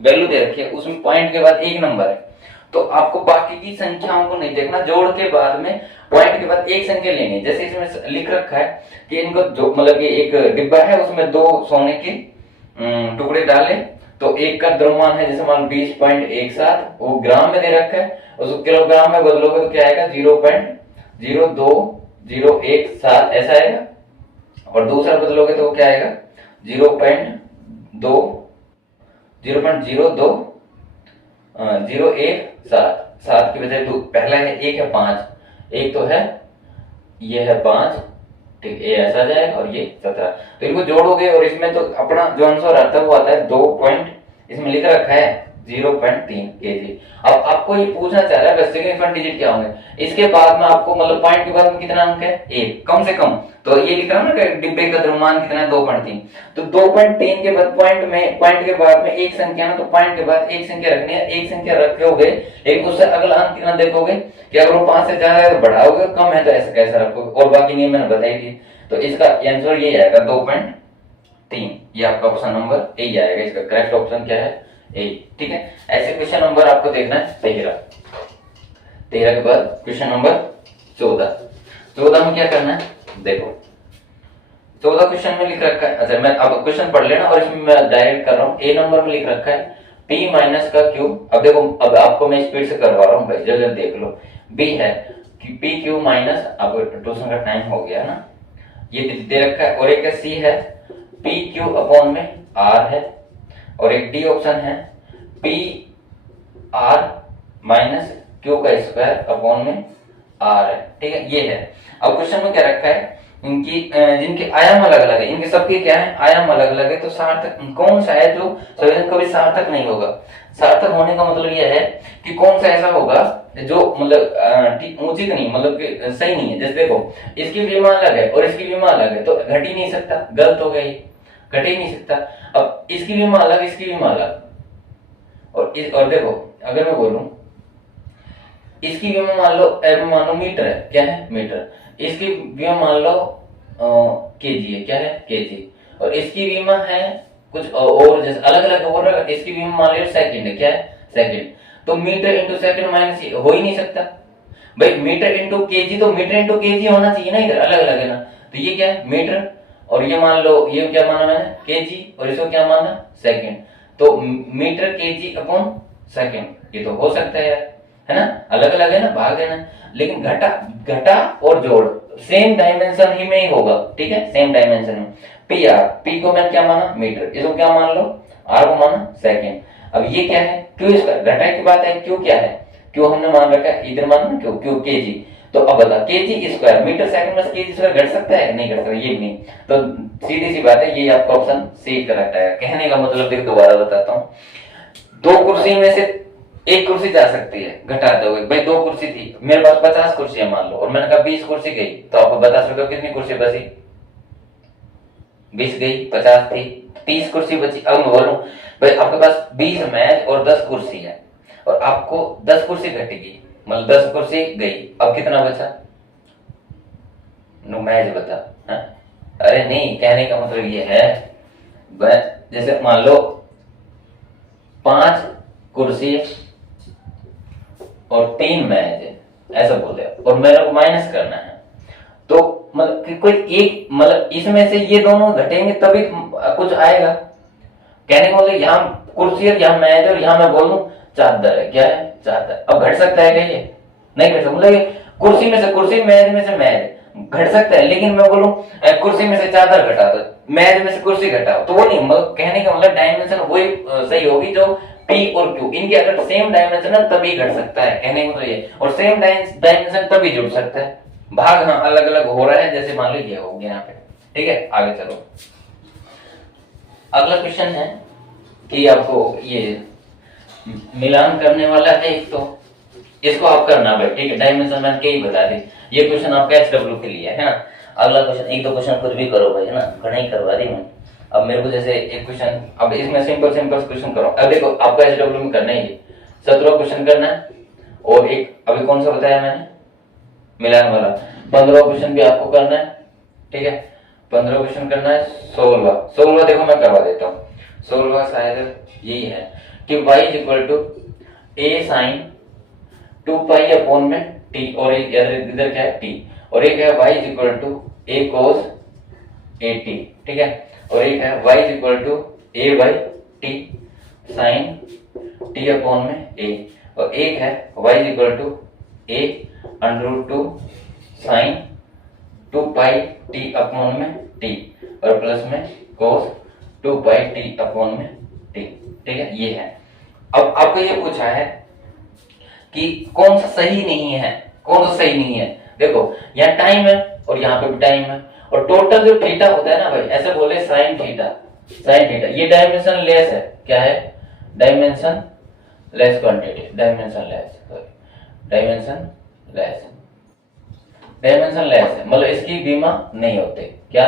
वैल्यू दे रखी है, उसमें पॉइंट के बाद एक नंबर है, तो आपको बाकी की संख्याओं को नहीं देखना, जोड़ के बाद में पॉइंट के बाद एक संख्या लेनी है। जैसे इसमें लिख रखा है कि इनको जो मतलब कि एक डिब्बा है उसमें 2 सोने के टुकड़े डाले, तो एक का द्रव्यमान है जैसे मान 20.17, वो ग्राम में दे रखा है, उसको किलोग्राम में बदलोगे तो क्या आएगा 0.02017 ऐसा आएगा, और दूसरा बदलोगे तो क्या आएगा 0.017 की बजाय पहला है 1 है 5, एक तो है ये है 5, ठीक है, ये ऐसा जाएगा और ये 17, तो इनको जोड़ोगे और इसमें तो अपना जो आंसर आता है वो आता है 2 पॉइंट, इसमें लिख रखा है 0.3 kg। अब आपको ये पूछना चाह रहा है सिग्निफिकेंट डिजिट क्या होंगे, इसके बाद में आपको मतलब पॉइंट के बाद में कितना अंक है 1 कम से कम, तो ये लिख रहा हूं ना कि डिब्बे का द्रव्यमान कितना है 2.3, तो 2.3 के बाद पॉइंट के बाद में एक संख्या ना, तो पॉइंट के बाद एक संख्या रखनी है, एक संख्या रखोगे लेकिन उससे अगला अंक कितना देखोगे कि अगर वो 5 से ज्यादा है तो बढ़ाओगे, कम है तो ऐसा कैसा रखोगे, और बाकी नियम मैंने बताई थी। तो इसका आंसर ये आएगा 2.3, ये आपका ऑप्शन नंबर ए आएगा, इसका करेक्ट ऑप्शन क्या है ए, ठीक है। ऐसे क्वेश्चन नंबर आपको देखना है 13 के बाद क्वेश्चन नंबर 14 में क्या करना है, देखो 14 क्वेश्चन में लिख रखा है। अच्छा मैं अब क्वेश्चन पढ़ लेना और इसमें मैं डायरेक्ट कर रहा हूँ। ए नंबर में लिख रखा है p माइनस का क्यूब। अब देखो अब आपको मैं स्पीड से करवा रहा हूँ भाई, जल्दी देख लो। b है कि p क्यूब माइनस, अब ट्यूशन का टाइम हो गया ना, ये दे रखा है। और एक c है p क्यूब अपॉन में r है। और एक d ऑप्शन है p r माइनस क्यू का स्क्वायर अपॉन में r है। ठीक है, ये है। अब क्वेश्चन में क्या रखा है, इनकी जिनके आयाम अलग अलग है, इनके सबके क्या है, आयाम अलग अलग है। तो सार्थक कौन सा है जो संयोजन कभी सार्थक नहीं होगा। सार्थक होने का मतलब यह है कि कौन सा ऐसा होगा जो मतलब ऊंची नहीं, मतलब कि सही नहीं है। जैसे देखो इसकी विमा अलग है और इसकी विमा अलग है, तो घट ही नहीं सकता, गलत हो गया, घट ही नहीं सकता। अब इसकी विमा अलग, इसकी विमा अलग, और देखो अगर मैं बोलूं इसकी विमा मान लो मीटर है, क्या है मीटर, इसकी विमा मान लो केजी है, क्या है केजी, और इसकी विमा है कुछ और जैसे अलग अलग, और इसकी विमा मान लो सेकंड है, क्या है सेकंड। तो मीटर इंटू सेकंड माइनस हो ही नहीं सकता भाई, मीटर इंटू केजी, तो मीटर इंटू केजी होना चाहिए ना, इधर अलग अलग है ना। तो ये क्या है मीटर, और ये मान लो ये क्या माना मैंने केजी, और इसको क्या माना सेकंड। तो मीटर केजी अपॉन सेकंड, ये तो हो सकता है यार, है ना, अलग अलग है ना, भाग है ना। लेकिन घटा और जोड़ सेम डायमेंशन ही में ही होगा, ठीक है, सेम डायमेंशन में। पी आर, पी को मैंने क्या माना मीटर, इसको क्या मान लो आर को माना सेकंड। अब ये क्या है क्यू स्क्वायर, घटा की बात है, क्यू क्या है, क्यू हमने मान रखा है, इधर माना क्यू, क्यू केजी। तो अब बता केजी स्क्वायर मीटर सेकंड में केजी स्क्वायर घट सकता है, नहीं घट सकता, ये भी नहीं। तो सीधी सी बात है, ये आपका ऑप्शन सी करेक्ट है। कहने का मतलब देखो दोबारा बताता हूँ, दो कुर्सी में से एक कुर्सी जा सकती है, घटा दोगे भाई, दो कुर्सी थी, मेरे पास 50 कुर्सियां मान लो, और मैंने कहा 20 कुर्सी गई, तो आप बता सकते हो कितनी कुर्सी बची, 20 गई, 50 थी, 30 कुर्सी बची। अब मैं बोलूं भाई आपके पास 20 मेज और 10 कुर्सी है, और आपको 10 कुर्सी घटेगी, मतलब 10 कुर्सी गई, अब कितना बचा, नो मेज बता है? अरे नहीं, कहने का मतलब ये है, जैसे मान लो 5 कुर्सी और 3 मेज है, ऐसा बोले, और मेरे को माइनस करना है, तो मतलब कि कोई एक, मतलब इसमें से ये दोनों घटेंगे तभी कुछ आएगा। कहने को मतलब यहाँ कुर्सी है, यहाँ मेज और यहाँ मैं बोल दूं चादर है, क्या है चादर। अब घट सकता है क्या ये, नहीं घट सकता, मतलब कुर्सी में से कुर्सी, मेज में से मेज घट सकता है, लेकिन मैं बोलूं कुर्सी में से चादर घटा दो, मेज में से कुर्सी घटाओ, तो वो नहीं, मतलब कहने का मतलब डायमेंशन वही सही होगी जो P और Q, इनके अगर सेम डायमेंशन है तभी घट सकता है, कहने को तो ये, और सेम डायमेंशन तभी जुड़ सकता है। भाग हाँ अलग अलग हो रहा है, जैसे मान लो ये हो गया यहाँ पे, ठीक है। आगे चलो, अगला क्वेश्चन है कि आपको ये मिलान करने वाला है, एक तो इसको आप करना भाई, ठीक है, डायमेंशन मैंने क्या ही बता दी, ये क्वेश्चन आपका HW के लिए है ना। अगला क्वेश्चन, एक दो क्वेश्चन खुद भी करो भाई, है ना, घना ही करवा दी मैं। अब मेरे को जैसे एक क्वेश्चन, अब इसमें सिंपल क्वेश्चन करो। अब देखो आपका HW में करना है 17 क्वेश्चन करना है, और एक अभी कौन सा बताया मैंने मिलान वाला, 15 क्वेश्चन भी आपको करना है, ठीक है, 15 क्वेश्चन करना है। 16 देखो मैं करवा देता हूँ। 16 शायद यही है कि y equal to a sine 2 pi upon में t, और इधर क्या है t, और एक है y equal to a cos a t, ठीक है, और एक है y equal to a by t sine t upon में a, और एक है y equal to a under 2 sine 2 pi t upon में t, और प्लस में cos 2 पाई t अपॉन में t, ठीक है, ये है। अब आपको ये पूछा है कि कौन सा सही नहीं है, कौन सा सही नहीं है। देखो यहाँ टाइम है और यहाँ पे भी टाइम है, और टोटल जो थीटा होता है ना भाई, ऐसे बोले साइन थीटा, ये डायमेंशन लेस है, क्या है dimension less quantity, dimension less है, मतलब इसकी बीमा नहीं होते, क्या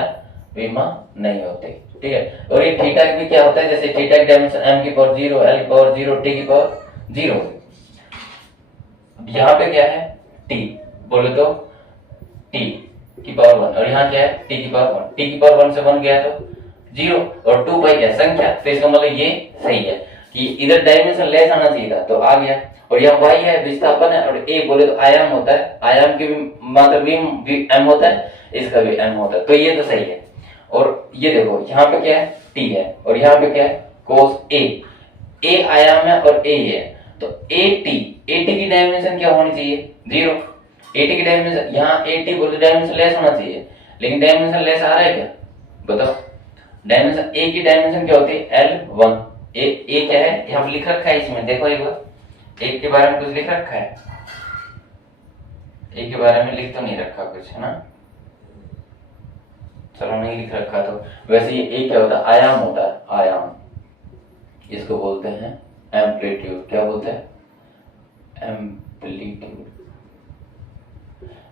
बीमा नहीं होते, ठीक है। और ये थीटा भी क्या होता है, जैसे थीटा की डायमेंशन m की पावर 0, l की पावर 0, t की पावर 0, यहाँ पे क्या है t, बोले तो t की पावर 1, और यहाँ क्या है t की पावर 1, t की पावर 1 से 1 गया तो 0, और 2 पाई क्या संख्या, तो इसका मतलब ये सही है कि इधर डायमेंशन लेस आना चाहिए था, तो आ गया। और यहाँ y है विस्थापन है, और a बोले तो आयाम होता है, आयाम की भी मतलब भी m होता है, इसका भी m होता है, तो ये तो सही है। और ये देखो यहाँ पे क्या है, टी है, और यहाँ पे क्या है, कोस ए आयाम है और ए है, तो ए टी की डायमेंशन क्या होनी चाहिए, 0। ए टी की डायमेंशन, यहाँ ए टी बोलते डायमेंशन लेस होना चाहिए, लेकिन डायमेंशन लेस आ रहा है क्या, बताओ। डायमेंशन ए की डायमेंशन क्या होती है, L1। ए क्या है, यहाँ पे लिख रखा है, इसमें देखो एक बार, ए के बारे में कुछ लिख रखा है, ए के बारे में लिख तो नहीं रखा कुछ, है ना, चलो नहीं लिख रखा तो वैसे ये ए क्या होता है, आयाम होता है, आयाम, इसको बोलते हैं एम्पलीट्यूड, क्या बोलते हैं, एम्पलीट्यूड,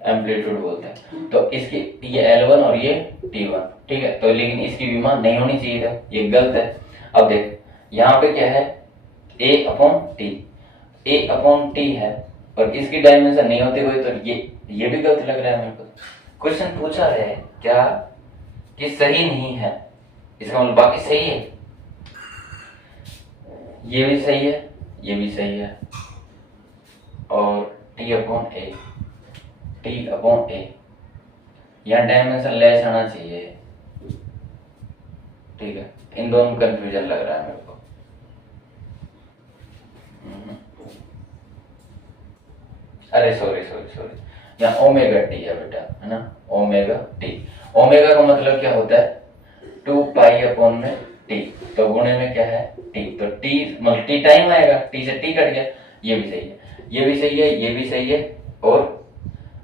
एम्पलीट्यूड बोलते हैं। तो इसकी ये L1 और ये T1, ठीक है, तो लेकिन इसकी भी मान नहीं होनी चाहिए था, ये गलत है। अब देख यहाँ पे क्या है, A अपॉन टी है, और इसकी डायमेंशन नहीं होती कोई, तो ये भी गलत लग रहा है मेरे को। क्वेश्चन पूछा है क्या कि सही नहीं है, इसका मतलब बाकी सही है, ये भी सही है, ये भी सही है, और टी अपॉन ए, यहाँ डायमेंशन लेस आना चाहिए, ठीक है, इन दोनों में कंफ्यूजन लग रहा है मेरे को। अरे सॉरी, यहाँ ओमेगा टी है बेटा, है ना, ओमेगा टी। ओमेगा का मतलब क्या होता है, 2 पाई अपॉन में टी, तो गुणे में क्या है, टी, तो टी मतलब टी टाइम आएगा, टी से टी कट गया, ये भी सही है, ये भी सही है, ये भी सही है, और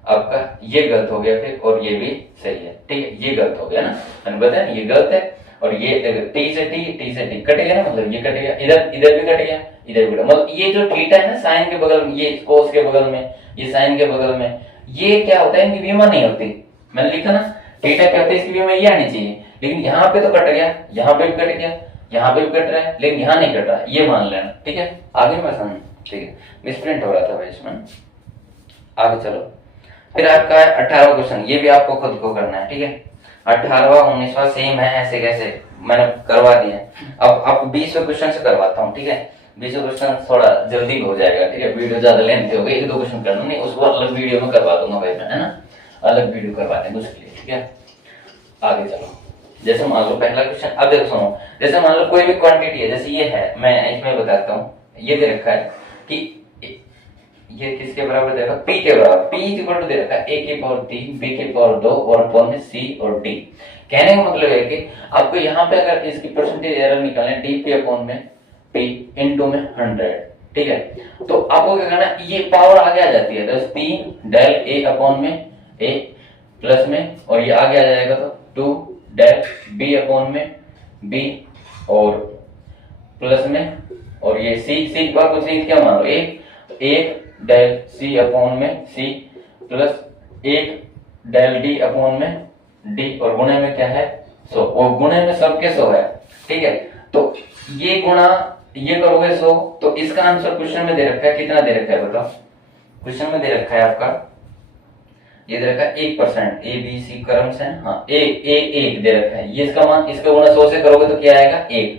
आपका ये गलत हो गया फिर, और ये भी सही है, ठीक है, ये गलत हो गया ना, मैंने बताया ये गलत है, और ये टी से टी कट गया ना, मतलब ये कट गया, इधर भी कट गया, इधर भी, मतलब ये जो थीटा है ना, साइन के बगल में, ये कोस के बगल में, ये साइन के बगल में, ये क्या होता है, इनकी बीमा नहीं होती, मैंने लिखा ना, थीटा क्या होता है, इसकी बीमा ये आनी चाहिए, लेकिन यहाँ पे तो कट गया, यहाँ पे भी कट गया, यहाँ पे भी कट रहा है, लेकिन यहाँ नहीं कट रहा है, ये मान लेना, ठीक है, आगे मैं समझ, ठीक है, मिसप्रिंट हो रहा था भाई इसमें, आगे चलो। फिर आपका 18वां क्वेश्चन, ये भी आपको खुद को करना है, ठीक है, 18वां 19वां सेम है, ऐसे कैसे मैंने करवा दिया। अब आप 20वें क्वेश्चन से करवाता हूँ, ठीक है, 20वें क्वेश्चन थोड़ा जल्दी हो जाएगा, ठीक है, वीडियो ज्यादा लेंथी हो गई, 1-2 क्वेश्चन करना नहीं, उसको अलग वीडियो में करवा दूंगा भाई मैं, है ना, अलग वीडियो करवा देंगे उसके लिए, ठीक है। आगे चलो, जैसे मान लो पहला क्वेश्चन, अब देखो सुनो, जैसे मान लो कोई भी क्वांटिटी है, जैसे ये है, मैं इसमें बताता हूँ, ये दे रखा है कि ये किसके बराबर दे रखा है, p के बराबर, p इक्वल टू दे रखा है a की पावर 3, b की पावर 2 और अपॉन में c और d। कहने का मतलब है कि आपको यहाँ पे अगर इसकी परसेंटेज एरर निकालना है, dp अपॉन में p इनटू में 100, ठीक है, तो आपको क्या करना है, ये पावर आगे आ जाती है, तो p डेल a अपॉन में a प्लस में, और ये आगे आ जाएगा तो 2 डेल b अपॉन में b और प्लस में, और ये c का कुछ नहीं, क्या मान लो एक डेल c अपॉन में c plus 1 del d upon में d, और गुणे में क्या है 100, और गुणे में सबके 100 है, ठीक है, तो ये गुणा ये करोगे 100, तो इसका आंसर क्वेश्चन में दे रखा है, कितना दे रखा है बताओ, क्वेश्चन में दे रखा है आपका, ये दे रखा है 1%, ए बी सी क्रम से, हाँ एक दे रखा है, ये इसका मान, इसका गुणा 100 से करोगे तो क्या आएगा 1,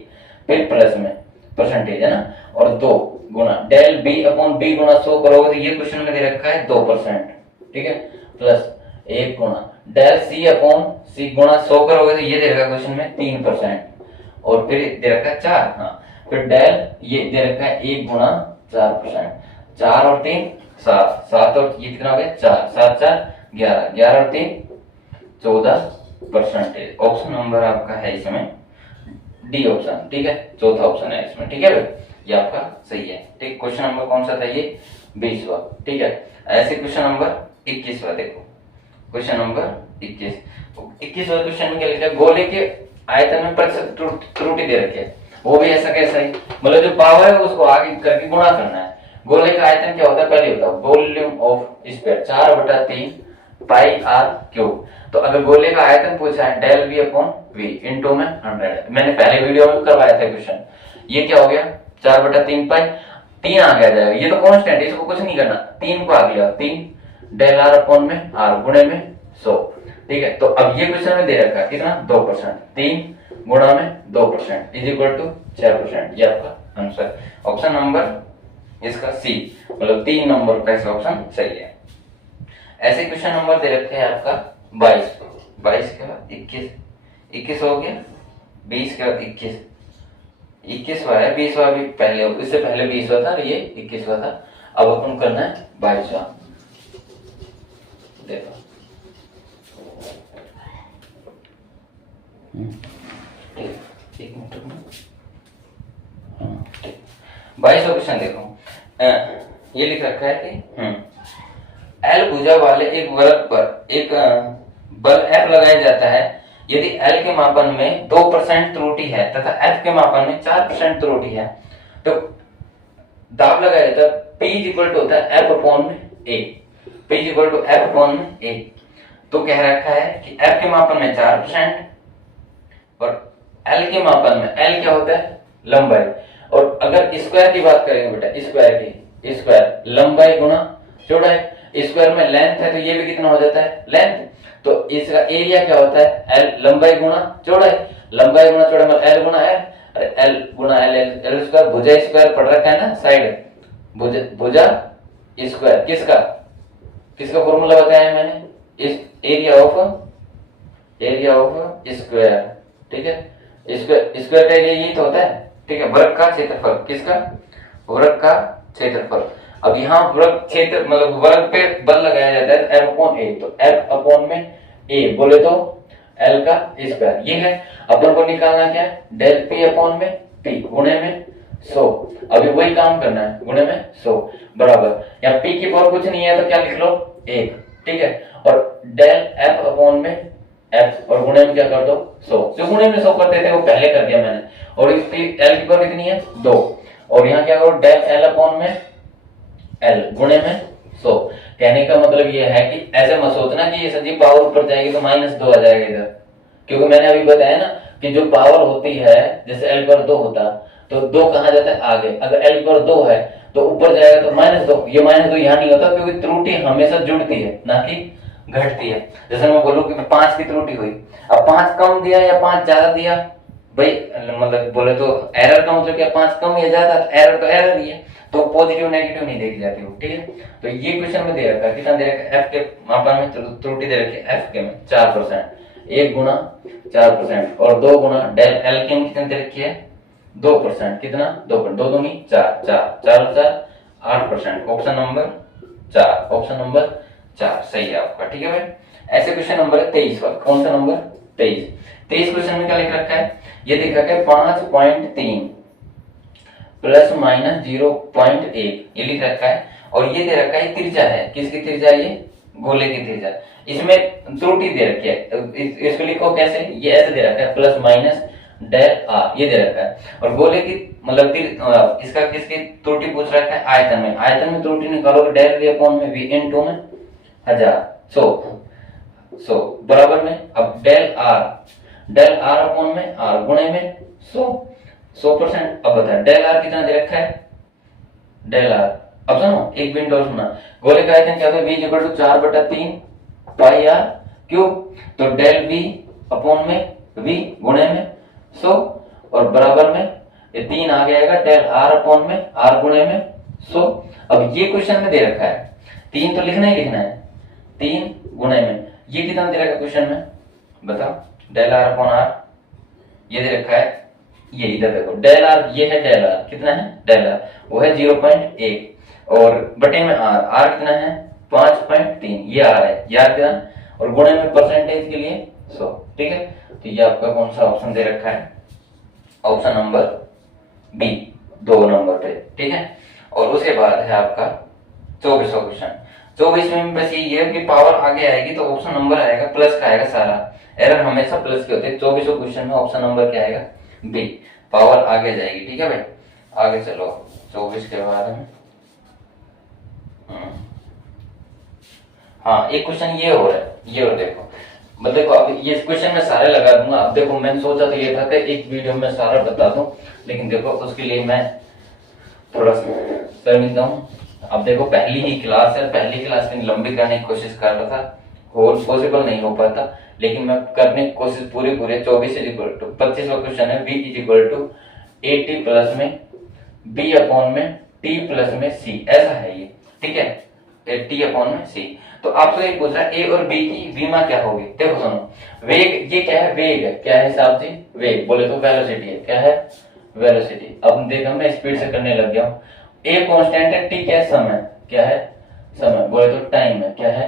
फिर प्लस में परसेंटेज है ना, और 2 गुणा डेल बी अपॉन बी गुणा 100 करोगे तो ये क्वेश्चन में दे रखा है 2%, ठीक है, प्लस 1 गुणा डेल सी अपॉन सी गुणा 100 करोगे तो ये दे रखा है क्वेश्चन में 3%, और फिर दे रखा है 4, हाँ, फिर डेल ये दे रखा है 1 गुणा 4%, 4 और 3 7, 7 और ये कितना हो गया 4, 7 4 11, 11 और 3 14%। ऑप्शन नंबर आपका है इसमें डी ऑप्शन, ठीक है, चौथा ऑप्शन है इसमें, ठीक है भाई, ये आपका सही है, ठीक। क्वेश्चन नंबर कौन सा था ये 20वां, ठीक है। ऐसे क्वेश्चन नंबर 21वां देखो, क्वेश्चन नंबर 21वां क्वेश्चन में क्या लिखा है, गोले के आयतन में प्रतिशत त्रुटि दे रखी है, वो भी ऐसा कैसा है, मतलब जो पावर है उसको आगे करके गुणा करना है। गोले का आयतन क्या होता है पहले बताओ, volume of sphere 4/3 pi r cube, तो अगर गोले का आयतन पूछा है del v upon v into में 100, मैंने पहले वीडियो में करवाया था क्वेश्चन, ये क्या हो गया 4/3 पाई, 3 आगे आ जाएगा, ये तो कांस्टेंट है, इसको कुछ नहीं करना, 3 को आगे लिया, 3 डेल r अपॉन में r गुणे में 100, ठीक है, तो अब ये क्वेश्चन में दे रखा है कितना 2%, 3 गुणा में 2% इज इक्वल टू 6%, ये आपका आंसर, ऑप्शन नंबर इसका सी, मतलब 3 नंबर का इसका ऑप्शन सही है। ऐसे क्वेश्चन नंबर दे रखे हैं आपका 22 के बाद 21, 21 हो गया, 20 के बाद 21, 21वां है, 20वां भी पहले, इससे पहले 20वां था, ये 21वां था। अब अपन करना है 22वां। देखो एक मिनट रुकना। हाँ ठीक, 22वां क्वेश्चन देखो, ये लिख रखा है कि एल भुजा वाले एक वृत्त पर एक बल F लगाया जाता है यदि L के मापन में 2% त्रुटि है तथा F के मापन में 4% त्रुटि है, तो दाब लगाया जाता है P इक्वल टू होता है F अपॉन में A, P equal to F upon में A। तो कह रखा है कि F के मापन में 4% और L के मापन में, L क्या होता है लंबाई, और अगर स्क्वायर की बात करेंगे बेटा, स्क्वायर की, स्क्वायर लंबाई गुना चौड़ाई, स्क्वायर में लेंथ है तो ये भी कितना हो जाता है लेंथ, तो इसका एरिया क्या होता है एल लंबाई गुना चौड़ाई, लंबाई गुना चौड़ाई मतलब एल गुना एल, अरे एल गुना एल, एल स्क्वायर, भुजा स्क्वायर पढ़ रखा है ना साइड, भुजा स्क्वायर किसका किसका फॉर्मूला बताया है मैंने, इस एरिया ऑफ स्क्वायर, ठीक है, स्क्वायर का एरिया यही तो होता है, ठीक है, वर्ग का क्षेत्रफल, किसका वर्ग का क्षेत्रफल। अब यहाँ वर्ग क्षेत्र मतलब वर्ग पे बल लगाया जाता है F अपॉन A, तो F अपॉन में A बोले तो L का स्क्वायर, ये है अपन को निकालना क्या है डेल P अपॉन में P गुणे में 100, अभी वही काम करना है, गुणे में 100 बराबर, या P की पावर कुछ नहीं है तो क्या लिख लो 1, ठीक है, और डेल F अपॉन में F और गुणे में क्या कर दो 100, जो गुणे में 100 करते थे वो पहले कर दिया मैंने, और इसकी L की पावर कितनी है 2, और यहाँ क्या करो डेल L अपॉन में L गुणे में 100। कहने का मतलब ये है कि ऐसे मत सोचना कि ये सर जी पावर ऊपर जाएगी तो -2 आ जाएगा इधर, क्योंकि मैंने अभी बताया ना कि जो पावर होती है जैसे L पर 2 होता तो 2 कहाँ जाता है आगे, अगर L पर 2 है तो ऊपर जाएगा तो -2, ये -2 यहाँ नहीं होता क्योंकि त्रुटि हमेशा जुड़ती है ना कि घटती है। जैसे मैं बोलूं कि 5 की त्रुटि हुई, अब 5 कम दिया या 5 ज्यादा दिया, भाई मतलब बोले तो एरर का मतलब क्या 5 कम या ज्यादा, एरर तो एरर ही है, तो पॉजिटिव नेगेटिव नहीं देखी जाती हो, ठीक है। तो ये क्वेश्चन में दे रखा है, कितना दे रखा है F के मापन में त्रुटि दे रखी है F के में 4%, 1 गुना 4% और 2 गुना डेल L के में कितने दे रखी है 2%, कितना 2%, 2 दूनी 4, 4 8%, ऑप्शन नंबर 4, ऑप्शन नंबर 4 सही है आपका, ठीक है भाई। ऐसे क्वेश्चन नंबर 23 वाला, कौन सा नंबर 23 क्वेश्चन में क्या लिख रखा है, ये दिख रखा है 5.3 प्लस माइनस 0.1 ये लिख रखा है, और ये दे रखा है त्रिज्या है, किसकी त्रिज्या, ये गोले की त्रिज्या, इसमें त्रुटि दे रखी है, इसको लिखो कैसे, ये ऐसे दे रखा है प्लस माइनस डेल आर, ये दे रखा है, और गोले की मतलब इसका किसकी त्रुटि पूछ रखा है आयतन में, आयतन में त्रुटि निकालोगे डेल वी अपॉन में वी इनटू में 1000 100 बराबर में, अब डेल आर अपॉन में आर गुणे में 100%। अब बता डेल आर कितना दे रखा है, डेल आर, अब सुनो एक बिंदु और सुना, गोले का आयतन क्या होता है v equal to 4/3 pi R cube, तो डेल v अपॉन में v गुणे में 100 और बराबर में ये 3 आ जाएगा डेल आर अपॉन में आर गुणे में 100। अब ये क्वेश्चन में दे रखा है 3 तो लिखना ही लिखना है, 3 गुणे में ये कितना दे रखा है क्वेश्चन में बताओ, डेल आर अपॉन आर ये दे रखा है, ये इधर देखो डेल आर, ये है डेल आर, कितना है डेल आर वो है 0.1 और बटे में आर कितना है 5.3, ये आर है यार कितना, और गुणे में परसेंटेज के लिए 100, ठीक है। तो ये आपका कौन सा ऑप्शन दे रखा है, ऑप्शन नंबर बी 2 नंबर पे, ठीक है। और उसके बाद है आपका 24वां क्वेश्चन, 24 में बस ये है कि पावर आगे आएगी तो ऑप्शन नंबर आएगा प्लस का आएगा, सारा एरर हमेशा प्लस के होते हैं। 24वां क्वेश्चन में ऑप्शन नंबर क्या आएगा बी, पावर आगे जाएगी, ठीक है भाई। आगे चलो 24 के बाद में हाँ एक क्वेश्चन ये हो रहा है, ये और देखो मतलब देखो अब ये क्वेश्चन मैं सारे लगा दूंगा। अब देखो मैंने सोचा तो ये था कि एक वीडियो में सारा बता दूं, लेकिन देखो उसके लिए मैं थोड़ा शर्मिंदा हूँ। अब देखो पहली ही क्लास है, पहली क्लास में लंबी करने की कोशिश कर रहा था, पॉसिबल नहीं हो पाता, लेकिन मैं करने की कोशिश पूरी 24 इक्वल टू 25वां क्वेश्चन है v इक्वल टू 80 प्लस में b अपॉन में t प्लस में c, ऐसा है ये, ठीक है। टी अपॉन में सी। तो आपसे एक पूछ रहा है ए और बी की विमा क्या होगी। देखो सुनो, वेग ये क्या है, वेग है, क्या है साहब जी, वेग बोले तो वेलोसिटी है, क्या है वेलोसिटी। अब देखो मैं स्पीड से करने लग गया हूँ। ए कांस्टेंट है, टी क्या है समय, क्या है समय, बोले तो टाइम है, क्या है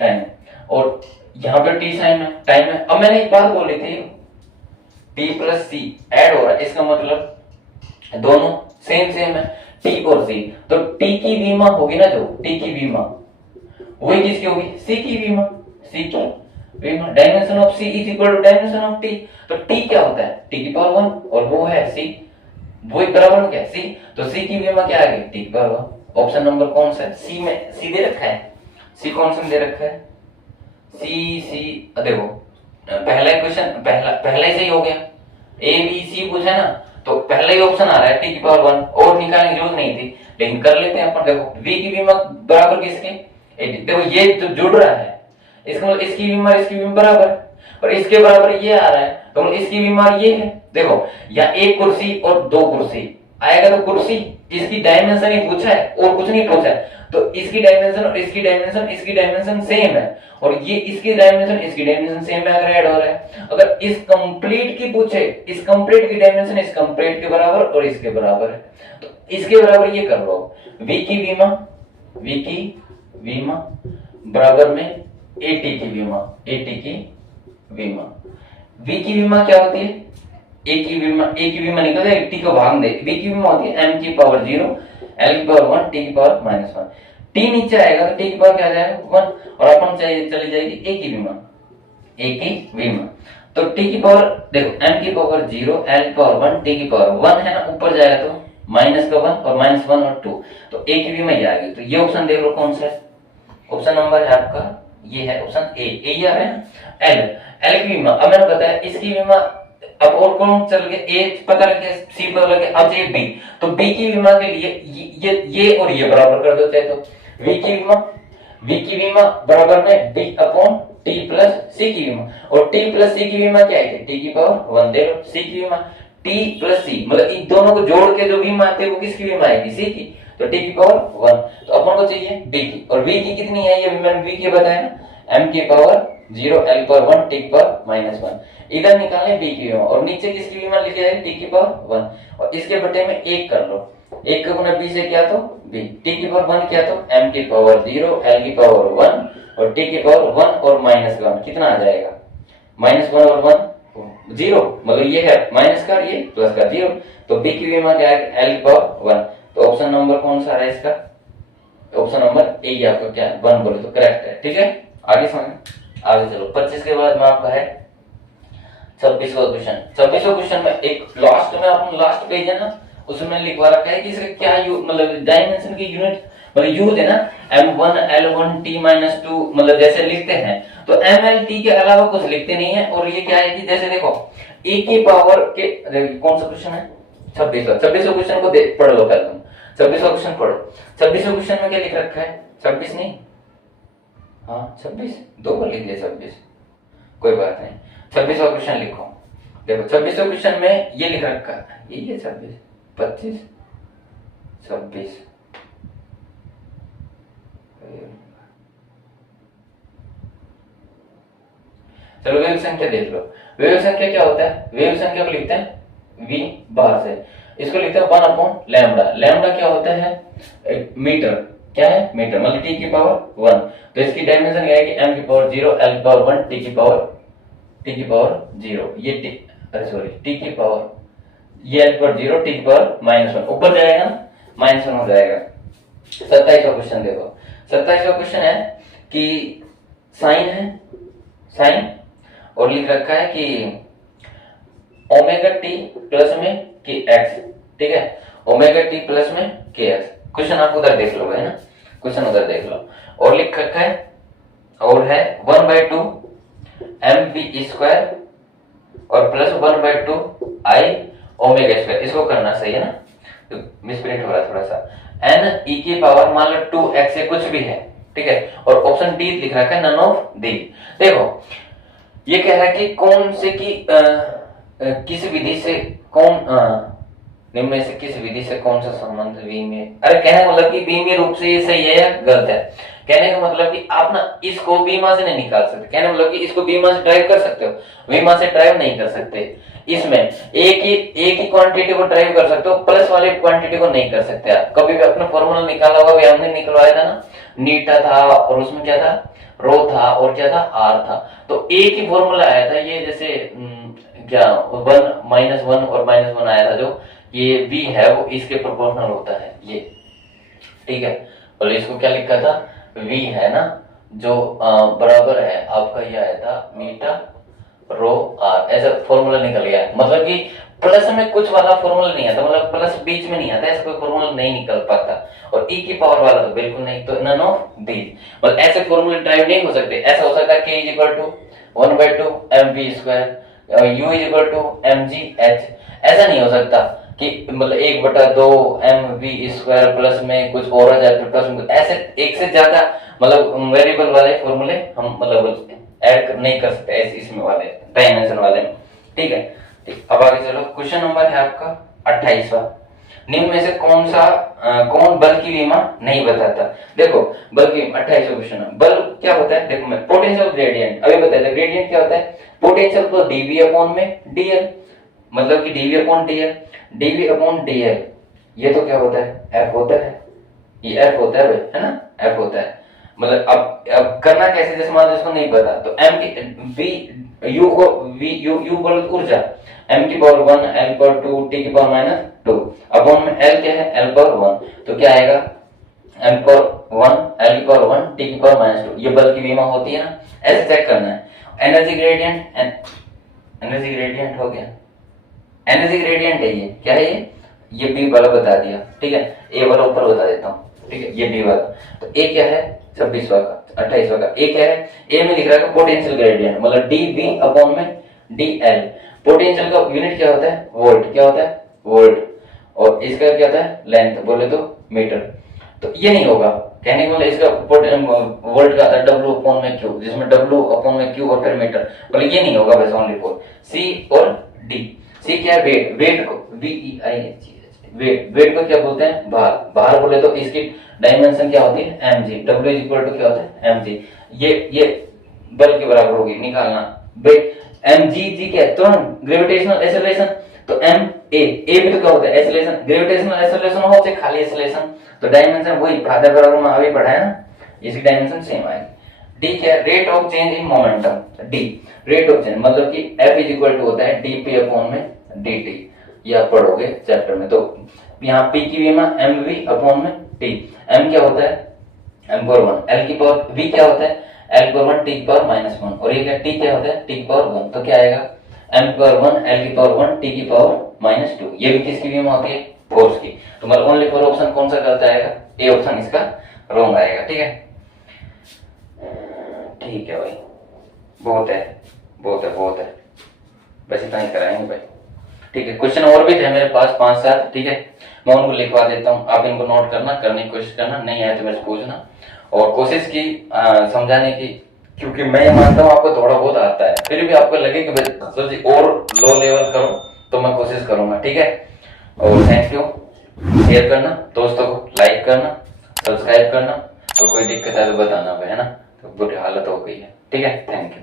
टाइम। और यहाँ पे टी साइन है, टाइम है। अब मैंने एक बात बोली थी टी प्लस सी ऐड हो रहा है, इसका मतलब दोनों सेम सेम है टी और सी। तो टी की विमा होगी ना, जो टी की विमा वही किसकी होगी, सी की विमा, सी की विमा। Dimension of C is equal to dimension of T. तो टी क्या होता है, टी की पावर 1 और वो है सी, वो एक बराबर हो गया सी। तो सी की विमा क्या आ गई, टी की पावर 1। ऑप्शन नंबर कौन सा है, सी में सी दे रखा है, सी कौन सा दे रखा है, सी। देखो पहला क्वेश्चन पहला ही सही हो गया, ए बी सी पूछा ना, तो पहला ही ऑप्शन आ रहा है टी की पावर 1, और निकालने की जरूरत नहीं थी, लेकिन कर लेते हैं अपन। देखो वी की विमा बराबर किसके, देखो ये जो जुड़ रहा है इसका मतलब इसकी बीमार इसकी बीमार बराबर, और इसके बराबर ये आ रहा है, तो मतलब इसकी बीमार ये है। देखो या एक कुर्सी और दो कुर्सी आएगा, तो कुर्सी इसकी डायमेंशन ही पूछा है और कुछ नहीं पूछा है, तो इसकी डायमेंशन और इसकी डायमेंशन सेम है, और ये इसकी डायमेंशन सेम है अगर ऐड हो रहा है। अगर इस कंप्लीट की पूछे, इस कंप्लीट की डायमेंशन इस कंप्लीट के बराबर और इसके बराबर है, तो इसके बराबर ये कर लो, वी की विमा बराबर में एटी की विमा, वी की विमा क्या होती है, ए की विमा निकल जाए, टी को भाग दे, वी की विमा होती है m की पावर 0 l की पावर 1 t की पावर -1। टी नीचे आएगा तो t की पावर क्या आ जाएगा 1, और अपन चली जाएगी ए की विमा। तो t की पावर देखो m की पावर 0 l की पावर 1 t की पावर 1 है ना, ऊपर जाएगा तो माइनस का 1 और -1 और 2, तो ए की विमा ये आ गई। तो ये ऑप्शन देख लो कौन सा है, ऑप्शन नंबर है आपका ये है ऑप्शन ए ही आ रहा है। एल की विमा, अब मैंने बताया इसकी विमा, अब और कौन चल गया, ए पता लग गया, सी पता लग गया, अब ये बी। तो बी की विमा के लिए ये और ये बराबर कर देते हैं, तो वी की विमा बराबर में बी अपॉन टी प्लस सी की विमा, और टी प्लस सी की विमा क्या है, टी की पावर 1 दे लो, सी की विमा टी प्लस सी, मतलब इन दोनों को जोड़ के जो विमा आती है वो किसकी विमा आएगी, सी की, तो टी की पावर 1। तो अपन को चाहिए बी की, और वी की कितनी है, ये मैंने वी की बताया ना, m की पावर 0 l की पावर 1 t की पावर -1। इधर निकालें b की विमा, और नीचे किसकी विमा लिखी जाएगी, t की पावर 1, और इसके बटे में 1 कर लो, 1 का गुना b से क्या तो b, t की पावर 1 क्या तो m की पावर 0 l की पावर 1 और t की पावर 1 और -1 कितना आ जाएगा, -1 और 1 0, मतलब ये है माइनस का, ये प्लस का 0, तो b की विमा क्या है l की पावर 1। तो ऑप्शन नंबर कौन सा है इसका, ऑप्शन नंबर ए आपका क्या है 1 बोले तो करेक्ट है। ठीक है, आगे समझ, आगे चलो। 25 के बाद में आपका है 26वां क्वेश्चन। 26वां क्वेश्चन में एक लास्ट में अपन लास्ट पेज है ना, उसमें लिखवा रखा है कि इसका क्या मतलब डायमेंशन की यूनिट मतलब यूज है ना, m1 l1 t-2 मतलब जैसे लिखते हैं, तो ml t के अलावा कुछ लिखते नहीं है। और ये क्या है कि जैसे देखो e की पावर के, कौन सा क्वेश्चन है 26वां क्वेश्चन को पढ़ लो पहले तुम, 26वां क्वेश्चन पढ़ो। 26वां क्वेश्चन में क्या लिख रखा है, 26 नहीं, हाँ 26 दो बार लिख लिया 26, कोई बात नहीं। 26वां क्वेश्चन लिखो, देखो 26वां क्वेश्चन में ये लिख रखा है, ये 26 25 26, चलो वेव संख्या देख लो। वेव संख्या क्या होता है, वेव संख्या को लिखते हैं v बाहर से, इसको लिखते हैं 1/λ। लैम्डा क्या होता है मीटर, क्या है मीटर, मतलब t की पावर 1। तो इसकी डायमेंशन क्या है कि m की पावर 0 l की पावर 1 t की पावर 0, ये t की पावर ये l की पावर 0 t की पावर -1, ऊपर जाएगा ना -1 हो जाएगा। 27वां क्वेश्चन देखो, 27वां क्वेश्चन है कि साइन है, साइन और लिख रखा है कि ओमेगा टी प्लस में के एक्स, ठीक है, ओमेगा टी प्लस में के एक्स। क्वेश्चन आप उधर देख लो है ना, क्वेश्चन उधर देख लो, और लिख रखा है और है 1/2 mv² और प्लस 1/2 i ओमेगा²। इसको करना सही है ना, तो मिसप्रिंट हो रहा है थोड़ा सा। n e की पावर मान लो 2x से कुछ भी है, ठीक है, और ऑप्शन डी लिख रखा है नन ऑफ दी। देखो ये कह रहा है कि कौन से की किस विधि से कौन निम्न में से किस विधि से कौन सा संबंध वी में, अरे कहने का मतलब कि बीमीय रूप से ये सही है या गलत है। कहने का मतलब कि आप ना इसको बीमा से नहीं निकाल सकते, कहने का मतलब कि इसको बीमा से ड्राइव कर सकते हो, बीमा से ड्राइव नहीं कर सकते। इसमें एक ही क्वांटिटी को ड्राइव कर सकते हो, प्लस वाले क्वांटिटी को नहीं कर सकते। आप कभी भी अपना फॉर्मूला निकाला होगा, हमने निकलवाया था ना, नीटा था और उसमें क्या था, रो था और क्या था, आर था। तो एक ही फॉर्मूला आया था ये, जैसे क्या 1 और -1 आया था, जो ये v है वो इसके प्रोपोर्शनल होता है ये, ठीक है। और इसको क्या लिखा था, v है ना, जो बराबर है आपका ये आया था मीटा रो आर, ऐसा फॉर्मूला निकल गया। मतलब कि प्लस में कुछ वाला फॉर्मूला नहीं आता, मतलब प्लस बीच में नहीं आता, ऐसा कोई फॉर्मूला नहीं निकल पाता। और e की पावर वाला तो बिल्कुल नहीं, तो नन ऑफ दीज, मतलब ऐसे फॉर्मूले ड्राइव नहीं हो सकते। ऐसा हो सकता है k = 1/2 mv², u = mgh, ऐसा नहीं हो सकता कि मतलब 1/2 mv² प्लस में कुछ और आ जाए प्लस में, ऐसे एक से ज्यादा मतलब वेरिएबल वाले फॉर्मूले हम मतलब ऐड नहीं कर सकते ऐसे इसमें वाले डायमेंशन वाले में, ठीक है। अब आगे चलो, क्वेश्चन नंबर है आपका 28वां। निम्न में से कौन बल की विमा नहीं बताता। देखो बल की 28वां क्वेश्चन है, बल क्या होता है, देखो मैं पोटेंशियल ग्रेडियंट अभी बताया था। ग्रेडियंट क्या होता है, पोटेंशियल तो dv/dl, मतलब कि dv/dl, ये तो क्या होता है, f होता है, ये f होता है भाई, है ना, f होता है। मतलब अब करना कैसे, जैसे मान लो इसको नहीं पता, तो m की u बल ऊर्जा m की पावर 1 l पावर 2 t की पावर -2 अपॉन में l क्या है, l पावर 1, तो क्या आएगा m पावर 1 l की पावर 1 t की पावर -2, ये बल की विमा होती है ना, ऐसे चेक करना है। एनर्जी ग्रेडियंट हो गया, एनर्जी ग्रेडियंट है ये, क्या है ये b वाला बता दिया, ठीक है। a वाला ऊपर बता देता हूँ, ठीक है, ये b वाला। तो a क्या है 26वां का 28वां का, a क्या है, a में लिख रहा है पोटेंशियल ग्रेडियंट, मतलब dv/dl। पोटेंशियल का यूनिट क्या होता है, वोल्ट, क्या होता है वोल्ट, और इसका क्या होता है लेंथ, बोले तो मीटर। तो ये नहीं होगा, कहने का मतलब इसका वोल्ट का W/Q, जिसमें W/Q और फिर मीटर, बोले ये नहीं होगा बस ओनली फॉर C और D। C क्या है, वेट, वेट को वेट को क्या बोलते हैं, भार, भार बोले तो इसकी डायमेंशन क्या होती है mg, W = क्या होता है mg, ये बल के बराबर होगी, निकालना भाई। mg क्या है, तुरंत ग्रेविटेशनल एक्सेलरेशन, तो a भी तो क्या होता है एक्सेलरेशन, ग्रेविटेशनल एक्सेलरेशन हो चाहे खाली एक्सेलरेशन, तो डायमेंशन वही फादर बराबर में अभी पढ़ा है ना, इसकी डायमेंशन सेम आएगी। d क्या है, rate of change in momentum, d rate of change, मतलब कि f = होता है dp/dt, ये आप पढ़ोगे चैप्टर में। तो यहाँ p की विमा mv/t, m क्या होता है m पावर 1, l की पावर v क्या होता है l पावर 1 t की पावर -1, और ये क्या t क्या होता है t की पावर 1, तो क्या आएगा m पावर 1 l की पावर 1 t की पावर -2, ये भी किसकी विमा होती है, फोर्स की। तो मतलब ओनली फॉर ऑप्शन कौन सा गलत आएगा, ए ऑप्शन इसका रॉन्ग आएगा, ठीक है। ठीक है भाई, बहुत है, बस इतना ही कराएंगे भाई, ठीक है। क्वेश्चन और भी थे मेरे पास 5-7, ठीक है, मैं उनको लिखवा देता हूँ, आप इनको नोट करना, करने की कोशिश करना, नहीं आए तो मेरे से पूछना, और कोशिश की समझाने की, क्योंकि मैं ये मानता हूँ आपको थोड़ा बहुत आता है, फिर भी आपको लगे कि भाई और लो लेवल करो तो मैं कोशिश करूंगा, ठीक है। और थैंक यू, शेयर करना दोस्तों को, लाइक करना, सब्सक्राइब करना, और कोई दिक्कत है तो बताना, है ना, तो बुरी हालत हो गई है, ठीक है, थैंक यू।